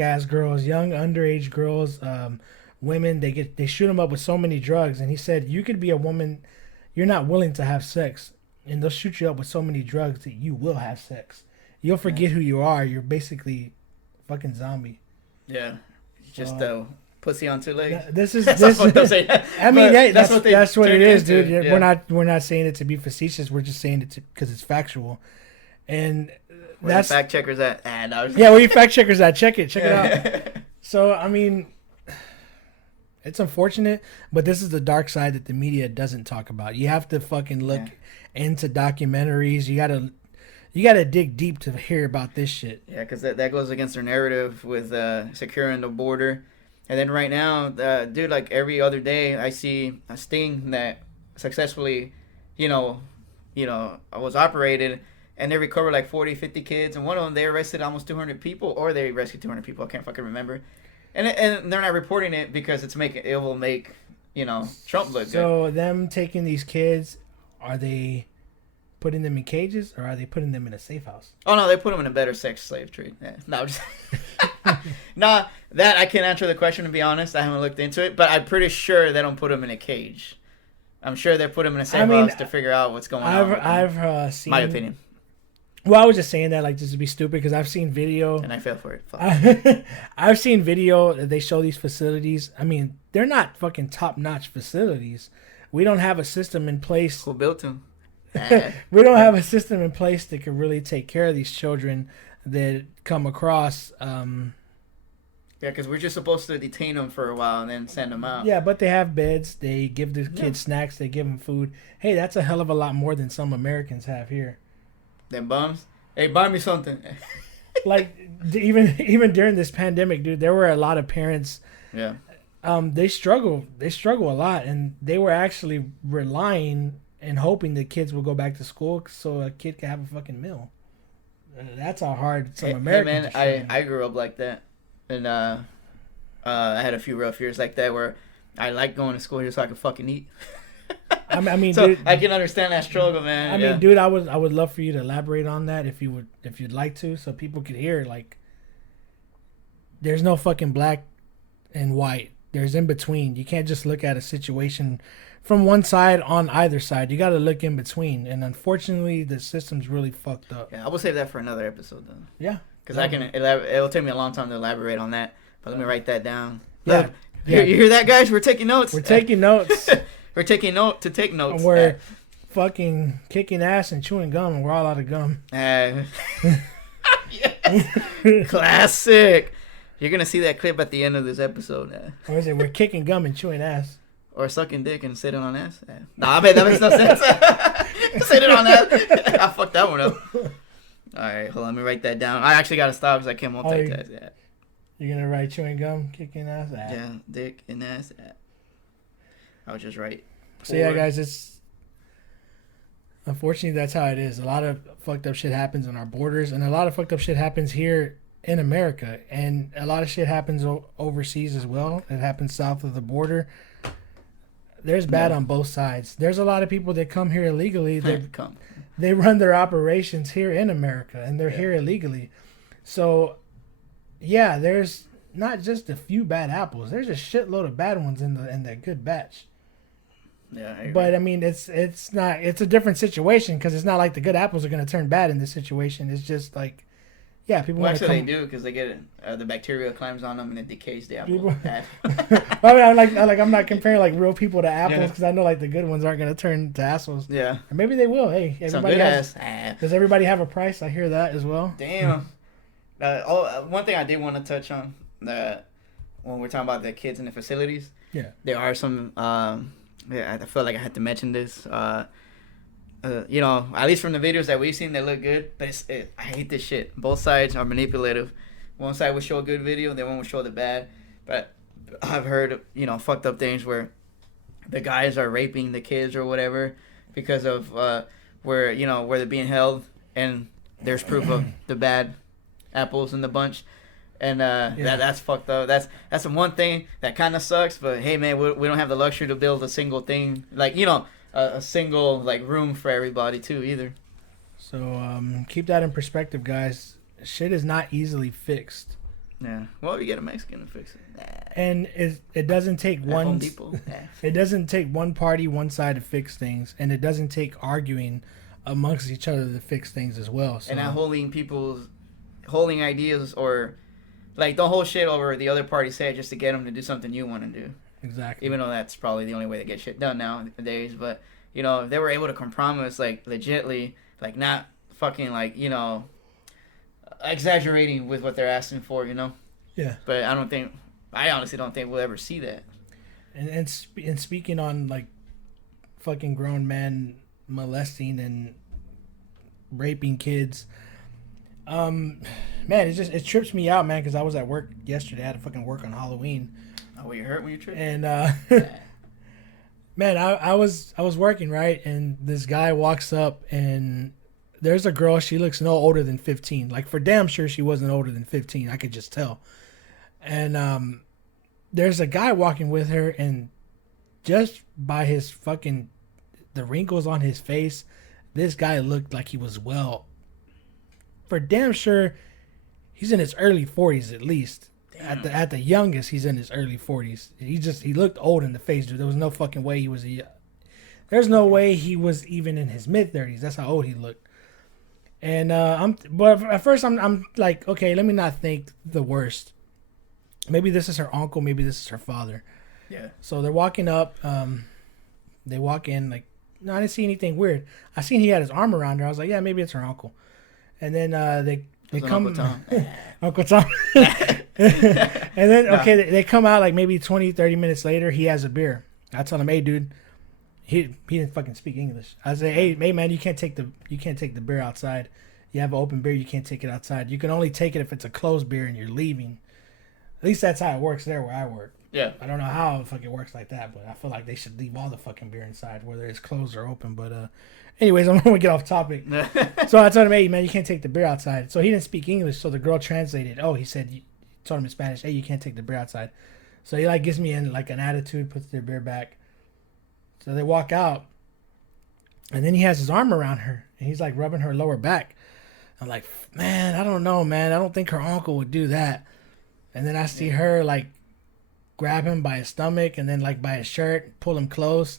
ass girls, young underage girls, women. They shoot them up with so many drugs, and he said you could be a woman, you're not willing to have sex, and they'll shoot you up with so many drugs that you will have sex. You'll forget who you are. You're basically a fucking zombie. Yeah, just pussy on 2 legs. This is That's this. what they're saying. I mean, But yeah, that's what they what it turned is, into. dude. Yeah. We're not saying it to be facetious. We're just saying it because it's factual, and Where that's the fact checkers at? No, yeah. Where you fact checkers at? Check it out. So I mean, it's unfortunate, but this is the dark side that the media doesn't talk about. You have to fucking look into documentaries. You gotta dig deep to hear about this shit. Yeah, because that goes against their narrative with securing the border. And then right now, dude, like every other day, I see a sting that successfully, was operated, and they recovered like 40, 50 kids. And one of them, they arrested almost 200 people, or they rescued 200 people. I can't fucking remember. And they're not reporting it because it will make Trump look good. So them taking these kids, are they putting them in cages or are they putting them in a safe house? Oh no, they put them in a better sex slave trade. Yeah. No, just nah. That I can't answer the question, to be honest. I haven't looked into it, but I'm pretty sure they don't put them in a cage. I'm sure they put them in a safe house to figure out what's going on. I've seen. My opinion, Well, I was just saying that like just to be stupid because I've seen video. and I fell for it. Fuck. I've seen video that they show these facilities. I mean, they're not fucking top-notch facilities. We don't have a system in place. Who built them? We don't have a system in place that can really take care of these children that come across. Yeah, because we're just supposed to detain them for a while and then send them out. Yeah, but they have beds. They give the kids snacks. They give them food. Hey, that's a hell of a lot more than some Americans have here. Them bums. Hey, buy me something. Like even during this pandemic, dude, there were a lot of parents. Yeah. They struggle a lot, and they were actually relying and hoping the kids will go back to school so a kid can have a fucking meal. That's how hard some Americans. Hey, man, I grew up like that, and I had a few rough years like that where I liked going to school just so I could fucking eat. I mean, so dude, I can understand that struggle, man. I mean, dude, I would love for you to elaborate on that if you'd like to, so people could hear. Like, there's no fucking black and white. There's in between. You can't just look at a situation from one side on either side. You got to look in between. And unfortunately, the system's really fucked up. Yeah, I will save that for another episode, though. Yeah. Because it'll take me a long time to elaborate on that. But let me write that down. Yeah. Yeah. You hear that, guys? We're taking notes. We're taking notes. We're taking note to take notes. We're fucking kicking ass and chewing gum, and we're all out of gum. Yes. Classic. You're gonna see that clip at the end of this episode. Or is it we're kicking gum and chewing ass? Or sucking dick and sitting on ass. Nah, I mean, that makes no sense. Sitting on ass. I fucked that one up. Alright, hold on. Let me write that down. I actually gotta stop because I can't multitask. Yeah. You're gonna write chewing gum, kicking ass? Yeah, dick and ass. I was just right. So yeah, guys, it's unfortunately that's how it is. A lot of fucked up shit happens on our borders, and a lot of fucked up shit happens here in America, and a lot of shit happens overseas as well. It happens south of the border. There's bad on both sides. There's a lot of people that come here illegally. They run their operations here in America, and they're here illegally. So, yeah, there's not just a few bad apples. There's a shitload of bad ones in the good batch. Yeah, I agree. But I mean, it's a different situation because it's not like the good apples are gonna turn bad in this situation. It's just like, yeah, people. Well, actually, they do because they get the bacteria climbs on them and it decays the apple. I mean, I'm not comparing like real people to apples because I know like the good ones aren't gonna turn to assholes. Yeah, or maybe they will. Hey, everybody has. Does everybody have a price? I hear that as well. Damn. One thing I did want to touch on when we're talking about the kids in the facilities. Yeah, there are some. I feel like I had to mention this. You know, at least from the videos that we've seen, they look good. But I hate this shit. Both sides are manipulative. One side will show a good video, the one will show the bad. But I've heard, you know, fucked up things where the guys are raping the kids or whatever because of where they're being held, and there's proof of the bad apples in the bunch. And that's fucked up. That's the one thing that kind of sucks. But hey, man, we don't have the luxury to build a single thing, like, you know, a single like room for everybody too either. So keep that in perspective, guys. Shit is not easily fixed. Yeah. Well, you get a Mexican to fix it. And it doesn't take one. Home Depot. It doesn't take one party, one side to fix things, and it doesn't take arguing amongst each other to fix things as well. So. And not holding ideas or. Like, don't hold shit over the other party said just to get them to do something you want to do. Exactly. Even though that's probably the only way to get shit done nowadays. But, you know, if they were able to compromise, like, legitly, like, not fucking, like, you know, exaggerating with what they're asking for, you know? Yeah. But I honestly don't think we'll ever see that. And speaking on, like, fucking grown men molesting and raping kids, man, it trips me out, man, because I was at work yesterday. I had to fucking work on Halloween. Oh, were you hurt when you tripped? And man, I was working, right, and this guy walks up, and there's a girl. She looks no older than 15. Like, for damn sure, she wasn't older than 15. I could just tell. And there's a guy walking with her, and just by his fucking the wrinkles on his face, this guy looked like he was for damn sure, he's in his early 40s at least. At the youngest, he's in his early 40s. He looked old in the face, dude. There was no fucking way there's no way he was even in his mid 30s. That's how old he looked. And but at first I'm like, okay, let me not think the worst. Maybe this is her uncle. Maybe this is her father. Yeah. So they're walking up. They walk in like, no, I didn't see anything weird. I seen he had his arm around her. I was like, yeah, maybe it's her uncle. And then they come. Uncle Tom. Uncle Tom. And then they come out like maybe 20, 30 minutes later. He has a beer. I tell him, hey, dude. He didn't fucking speak English. I say, hey man, you can't take the beer outside. You have an open beer, you can't take it outside. You can only take it if it's a closed beer and you're leaving. At least that's how it works there where I work. Yeah. I don't know how it fucking works like that, but I feel like they should leave all the fucking beer inside, whether it's closed or open. But anyways, I'm gonna get off topic. So I told him, hey man, you can't take the beer outside. So he didn't speak English, so the girl translated. Oh, he told him in Spanish, hey, you can't take the beer outside. So he like gives me like an attitude, puts their beer back. So they walk out, and then he has his arm around her, and he's like rubbing her lower back. I'm like, man, I don't know, man. I don't think her uncle would do that. And then I see her like grab him by his stomach and then like by his shirt, pull him close,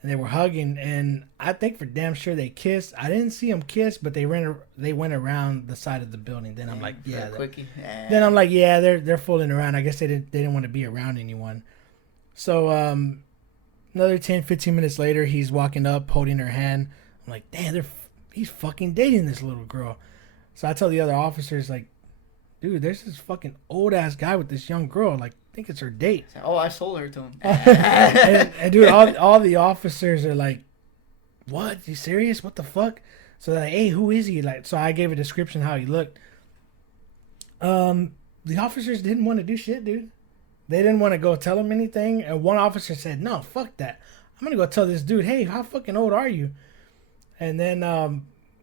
and they were hugging. And I think for damn sure they kissed. I didn't see them kiss, but they went around the side of the building. Then I'm like, yeah. Quickie. Then I'm like, yeah, they're fooling around. I guess they didn't want to be around anyone. So another 10, 15 minutes later, he's walking up, holding her hand. I'm like, damn, he's fucking dating this little girl. So I tell the other officers, like, dude, there's this fucking old ass guy with this young girl. Like, I think it's her date. Oh, I sold her to him. and dude, all the officers are like, what? You serious? What the fuck? So they're like, hey, who is he? Like, so I gave a description how he looked. The officers didn't want to do shit, dude. They didn't want to go tell him anything. And one officer said, no, fuck that. I'm going to go tell this dude, hey, how fucking old are you? And then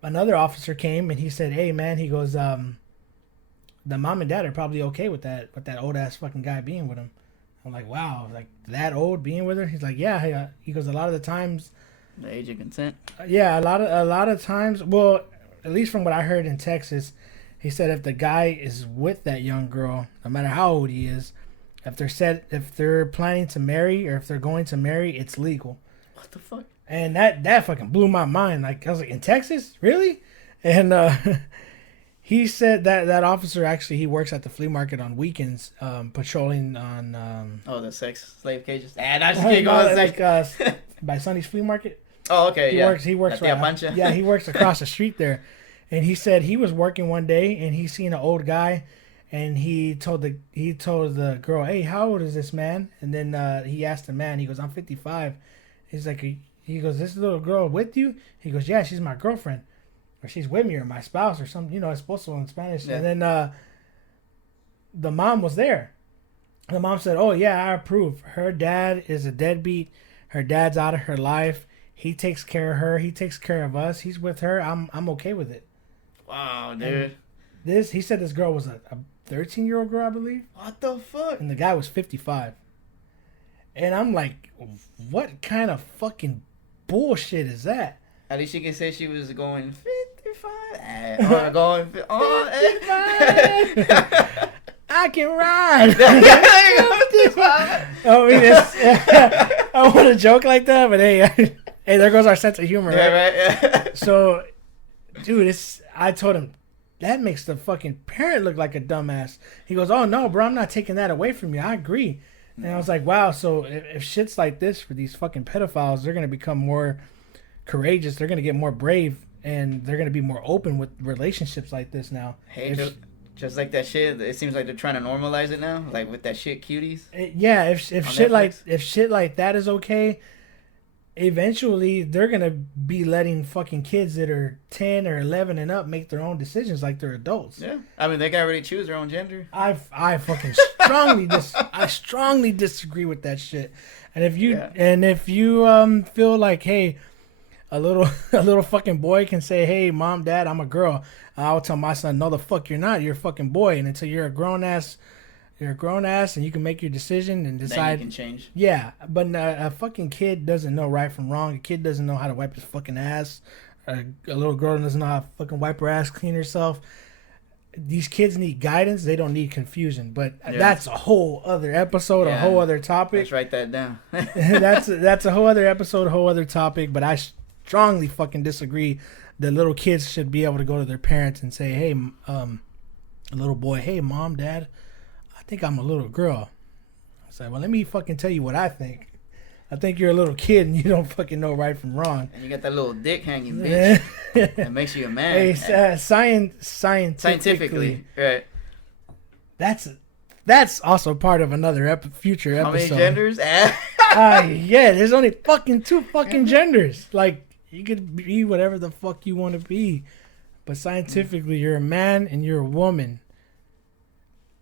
another officer came and he said, hey, man, he goes, the mom and dad are probably okay with that old ass fucking guy being with him. I'm like, wow, like that old being with her? He's like, yeah. He goes, a lot of the times. The age of consent. Yeah, a lot of times. Well, at least from what I heard in Texas, he said if the guy is with that young girl, no matter how old he is, if they're planning to marry or if they're going to marry, it's legal. What the fuck? And that fucking blew my mind. Like, I was like, in Texas, really? And he said that officer actually he works at the flea market on weekends, patrolling on. The sex slave cages. And I just can't go on like by Sonny's Flea Market. Oh, okay, yeah. He works right. Yeah, he works across the street there. And he said he was working one day and he seen an old guy, and he told the girl, "Hey, how old is this man?" And then he asked the man. He goes, "I'm 55." He's like, he goes, "This little girl with you?" He goes, "Yeah, she's my girlfriend, or she's with me, or my spouse, or something. You know, it's supposed to in Spanish." Yeah. And then the mom was there. The mom said, "Oh yeah, I approve. Her dad is a deadbeat. Her dad's out of her life. He takes care of her. He takes care of us. He's with her. I'm okay with it." Wow, dude. And he said this girl was a 13-year-old girl, I believe. What the fuck? And the guy was 55. And I'm like, what kind of fucking bullshit is that? At least she can say she was going 55. Or going 55. I can ride. I mean, I want to joke like that, but hey, there goes our sense of humor, right? Yeah, right. Yeah. So, dude, I told him, that makes the fucking parent look like a dumbass. He goes, "Oh no, bro, I'm not taking that away from you. I agree." And I was like, wow, so if shit's like this for these fucking pedophiles, they're going to become more courageous. They're going to get more brave, and they're going to be more open with relationships like this now. Hey, just like that shit, it seems like they're trying to normalize it now, like with that shit cuties. Yeah, if shit like that is okay, eventually they're going to be letting fucking kids that are 10 or 11 and up make their own decisions like they're adults. Yeah. I mean, they can already choose their own gender. I fucking strongly disagree with that shit. And if you feel like, hey, a little fucking boy can say, "Hey, mom, dad, I'm a girl," I'll tell my son, "No, the fuck you're not. You're a fucking boy." And until you're a grown ass, and you can make your decision and decide. Then you can change. Yeah, but a fucking kid doesn't know right from wrong. A kid doesn't know how to wipe his fucking ass. A little girl doesn't know how to fucking wipe her ass, clean herself. These kids need guidance. They don't need confusion. But that's a whole other episode, a whole other topic. Let's write that down. that's a whole other episode, a whole other topic. But I strongly fucking disagree that little kids should be able to go to their parents and say, "Hey, a little boy, hey, mom, dad, I think I'm a little girl." I said, "Well, let me fucking tell you what I think. I think you're a little kid and you don't fucking know right from wrong. And you got that little dick hanging, bitch. That makes you a man." Hey, scientifically, right? That's also part of another future episode. How many genders? Yeah, there's only fucking 2 fucking genders. Like, you could be whatever the fuck you want to be, but scientifically, you're a man and you're a woman.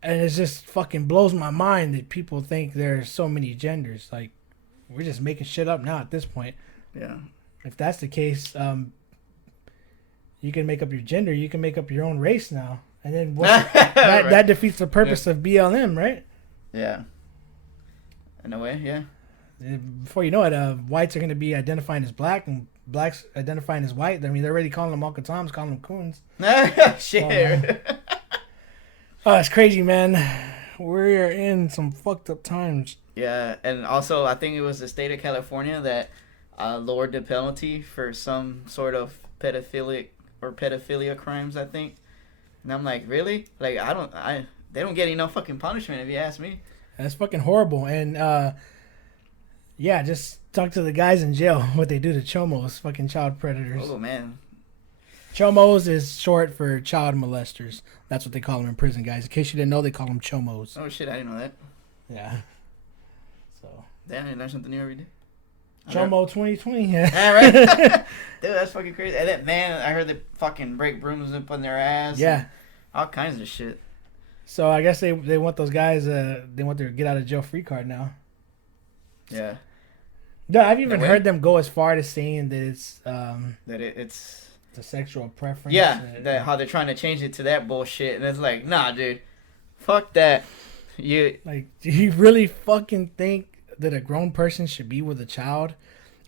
And it just fucking blows my mind that people think there's so many genders. Like, we're just making shit up now at this point. Yeah. If that's the case, you can make up your gender. You can make up your own race now. And then that defeats the purpose of BLM, right? Yeah. In a way, yeah. Before you know it, whites are going to be identifying as black and blacks identifying as white. I mean, they're already calling them Uncle Toms, calling them coons. Shit. Oh, it's crazy, man. We're in some fucked up times. Yeah, and also I think it was the state of California that lowered the penalty for some sort of pedophilia crimes, I think. And I'm like, really? Like, they don't get enough fucking punishment if you ask me. That's fucking horrible. And Yeah, just talk to the guys in jail what they do to chomos, fucking child predators. Oh man. Chomos is short for child molesters. That's what they call them in prison, guys. In case you didn't know, they call them chomos. Oh shit, I didn't know that. Yeah. So. Damn, I learn something new every day. Chomo 2020. Yeah, right. Dude, that's fucking crazy. And that, man, I heard they fucking break brooms up on their ass. Yeah. All kinds of shit. So I guess they want those guys. They want their get out of jail free card now. Yeah. No, I've even No way. heard them go as far as saying that it's It's a sexual preference. yeah. That how they're trying to change it to that bullshit, and it's like, nah, dude, fuck that. You Like, do you really fucking think that a grown person should be with a child?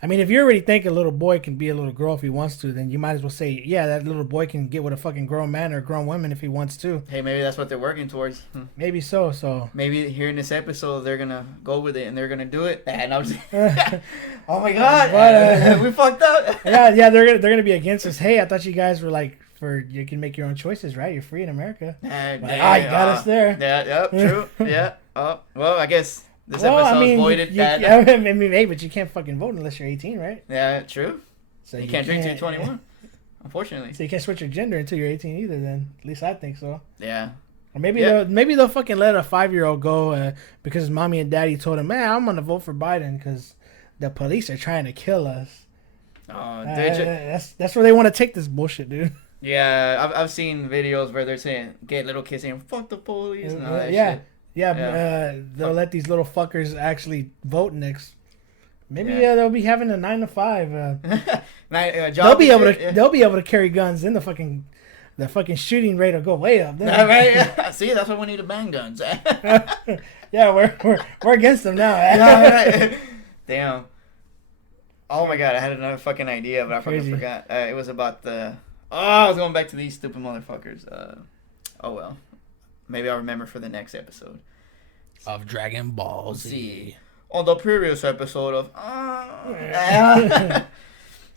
I mean, if you already think a little boy can be a little girl if he wants to, then you might as well say, yeah, that little boy can get with a fucking grown man or a grown woman if he wants to. hey, maybe that's what they're working towards. Maybe so. So Maybe here in this episode they're gonna go with it and they're gonna do it. And I'm just, oh my god, But, we fucked up. yeah, they're gonna be against us. Hey, I thought you guys were like you can make your own choices, right? You're free in America. You you got us there. Yeah, yep, true. Yeah. Oh, well, I guess this Well, episode I mean, voided. I mean, hey, but you can't fucking vote unless you're 18, right? Yeah, true. So You can't drink till 21. Unfortunately. So you can't switch your gender until you're 18 either. Then at least I think so. Yeah. Or maybe Yeah. they'll fucking let a 5-year-old go because mommy and daddy told him, man, I'm gonna vote for Biden because the police are trying to kill us. Oh, That's where they want to take this bullshit, dude. yeah, I've seen videos where they're saying, get little kids saying, fuck the police and all that yeah, shit. yeah. They'll let these little fuckers actually vote next. Maybe Yeah. they'll be having a 9 to 5. They'll They'll be able to carry guns. Then the fucking shooting rate will go way up. Then. Right? See, that's why we need to ban guns. Yeah, we're against them now. Right. Damn. Oh my god, I had another fucking idea, but I fucking Crazy. forgot. It was about the. Oh, I was going back to these stupid motherfuckers. Oh well. Maybe I'll remember for the next episode. Of Dragon Ball See. On the previous episode of. All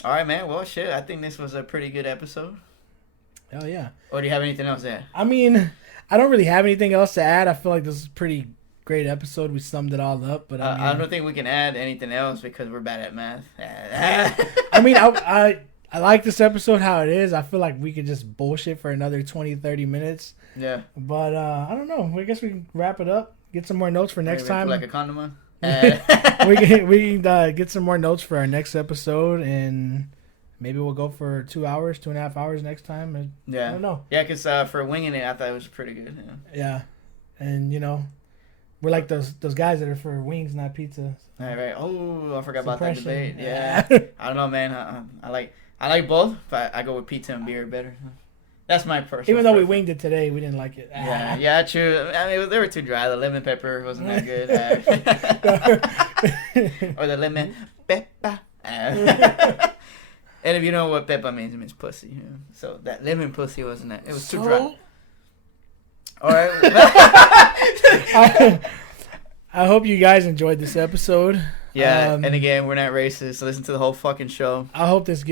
right, man. Well, shit. I think this was a pretty good episode. Hell yeah. Or do you have anything else to add? I mean, I don't really have anything else to add. I feel like this is a pretty great episode. We summed it all up, but I I don't think we can add anything else because we're bad at math. I mean, I like this episode how it is. I feel like we could just bullshit for another 20, 30 minutes. Yeah. But I don't know. I guess we can wrap it up. Get some more notes for next Maybe time. put like a condom on. we can get some more notes for our next episode, and maybe we'll go for 2.5 hours next time. And Yeah. I don't know. Yeah, because for winging it, I thought it was pretty good. Yeah. Yeah, and we're like those guys that are for wings, not pizza. All right. Oh, I forgot about that Suppression. debate. Yeah. I don't know, man. I like both, but I go with pizza and beer better. That's my personal. Even though we preference. winged it today, we didn't like it. Yeah, true. I mean, they were too dry. The lemon pepper wasn't that good. Or the lemon pepper. And if you know what pepper means, it means pussy. You know? So that lemon pussy wasn't that. It was too dry. All right. I hope you guys enjoyed this episode. Yeah, and again, we're not racist. So listen to the whole fucking show. I hope this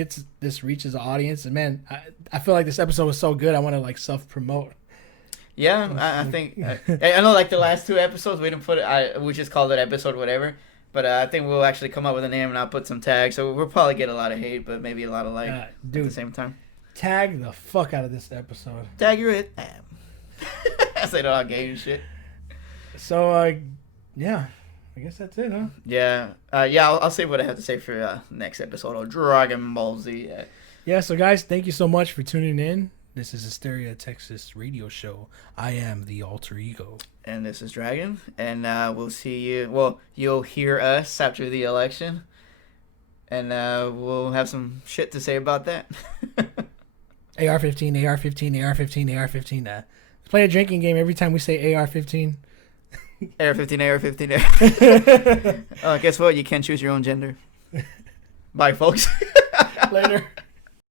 reaches the audience. And man, I feel like this episode was so good. I want to like self promote. Yeah, I think I know. Like the last 2 episodes, we didn't put it. We just called it episode whatever. But I think we'll actually come up with a name and I'll put some tags. So we'll probably get a lot of hate, but maybe a lot of like at dude, the same time. Tag the fuck out of this episode. Tag your it. I said all gay and shit. So yeah, I guess that's it, huh? Yeah, I'll say what I have to say for next episode of Dragon Ball Z. Yeah, so guys, thank you so much for tuning in. This is Hysteria Texas Radio Show. I am the alter ego. And this is Dragon. And we'll see you. Well, you'll hear us after the election. And we'll have some shit to say about that. AR-15, AR-15, AR-15, AR-15. Let's play a drinking game every time we say AR-15. AR-15, AR-15. Guess what? You can't choose your own gender. Bye, folks. Later.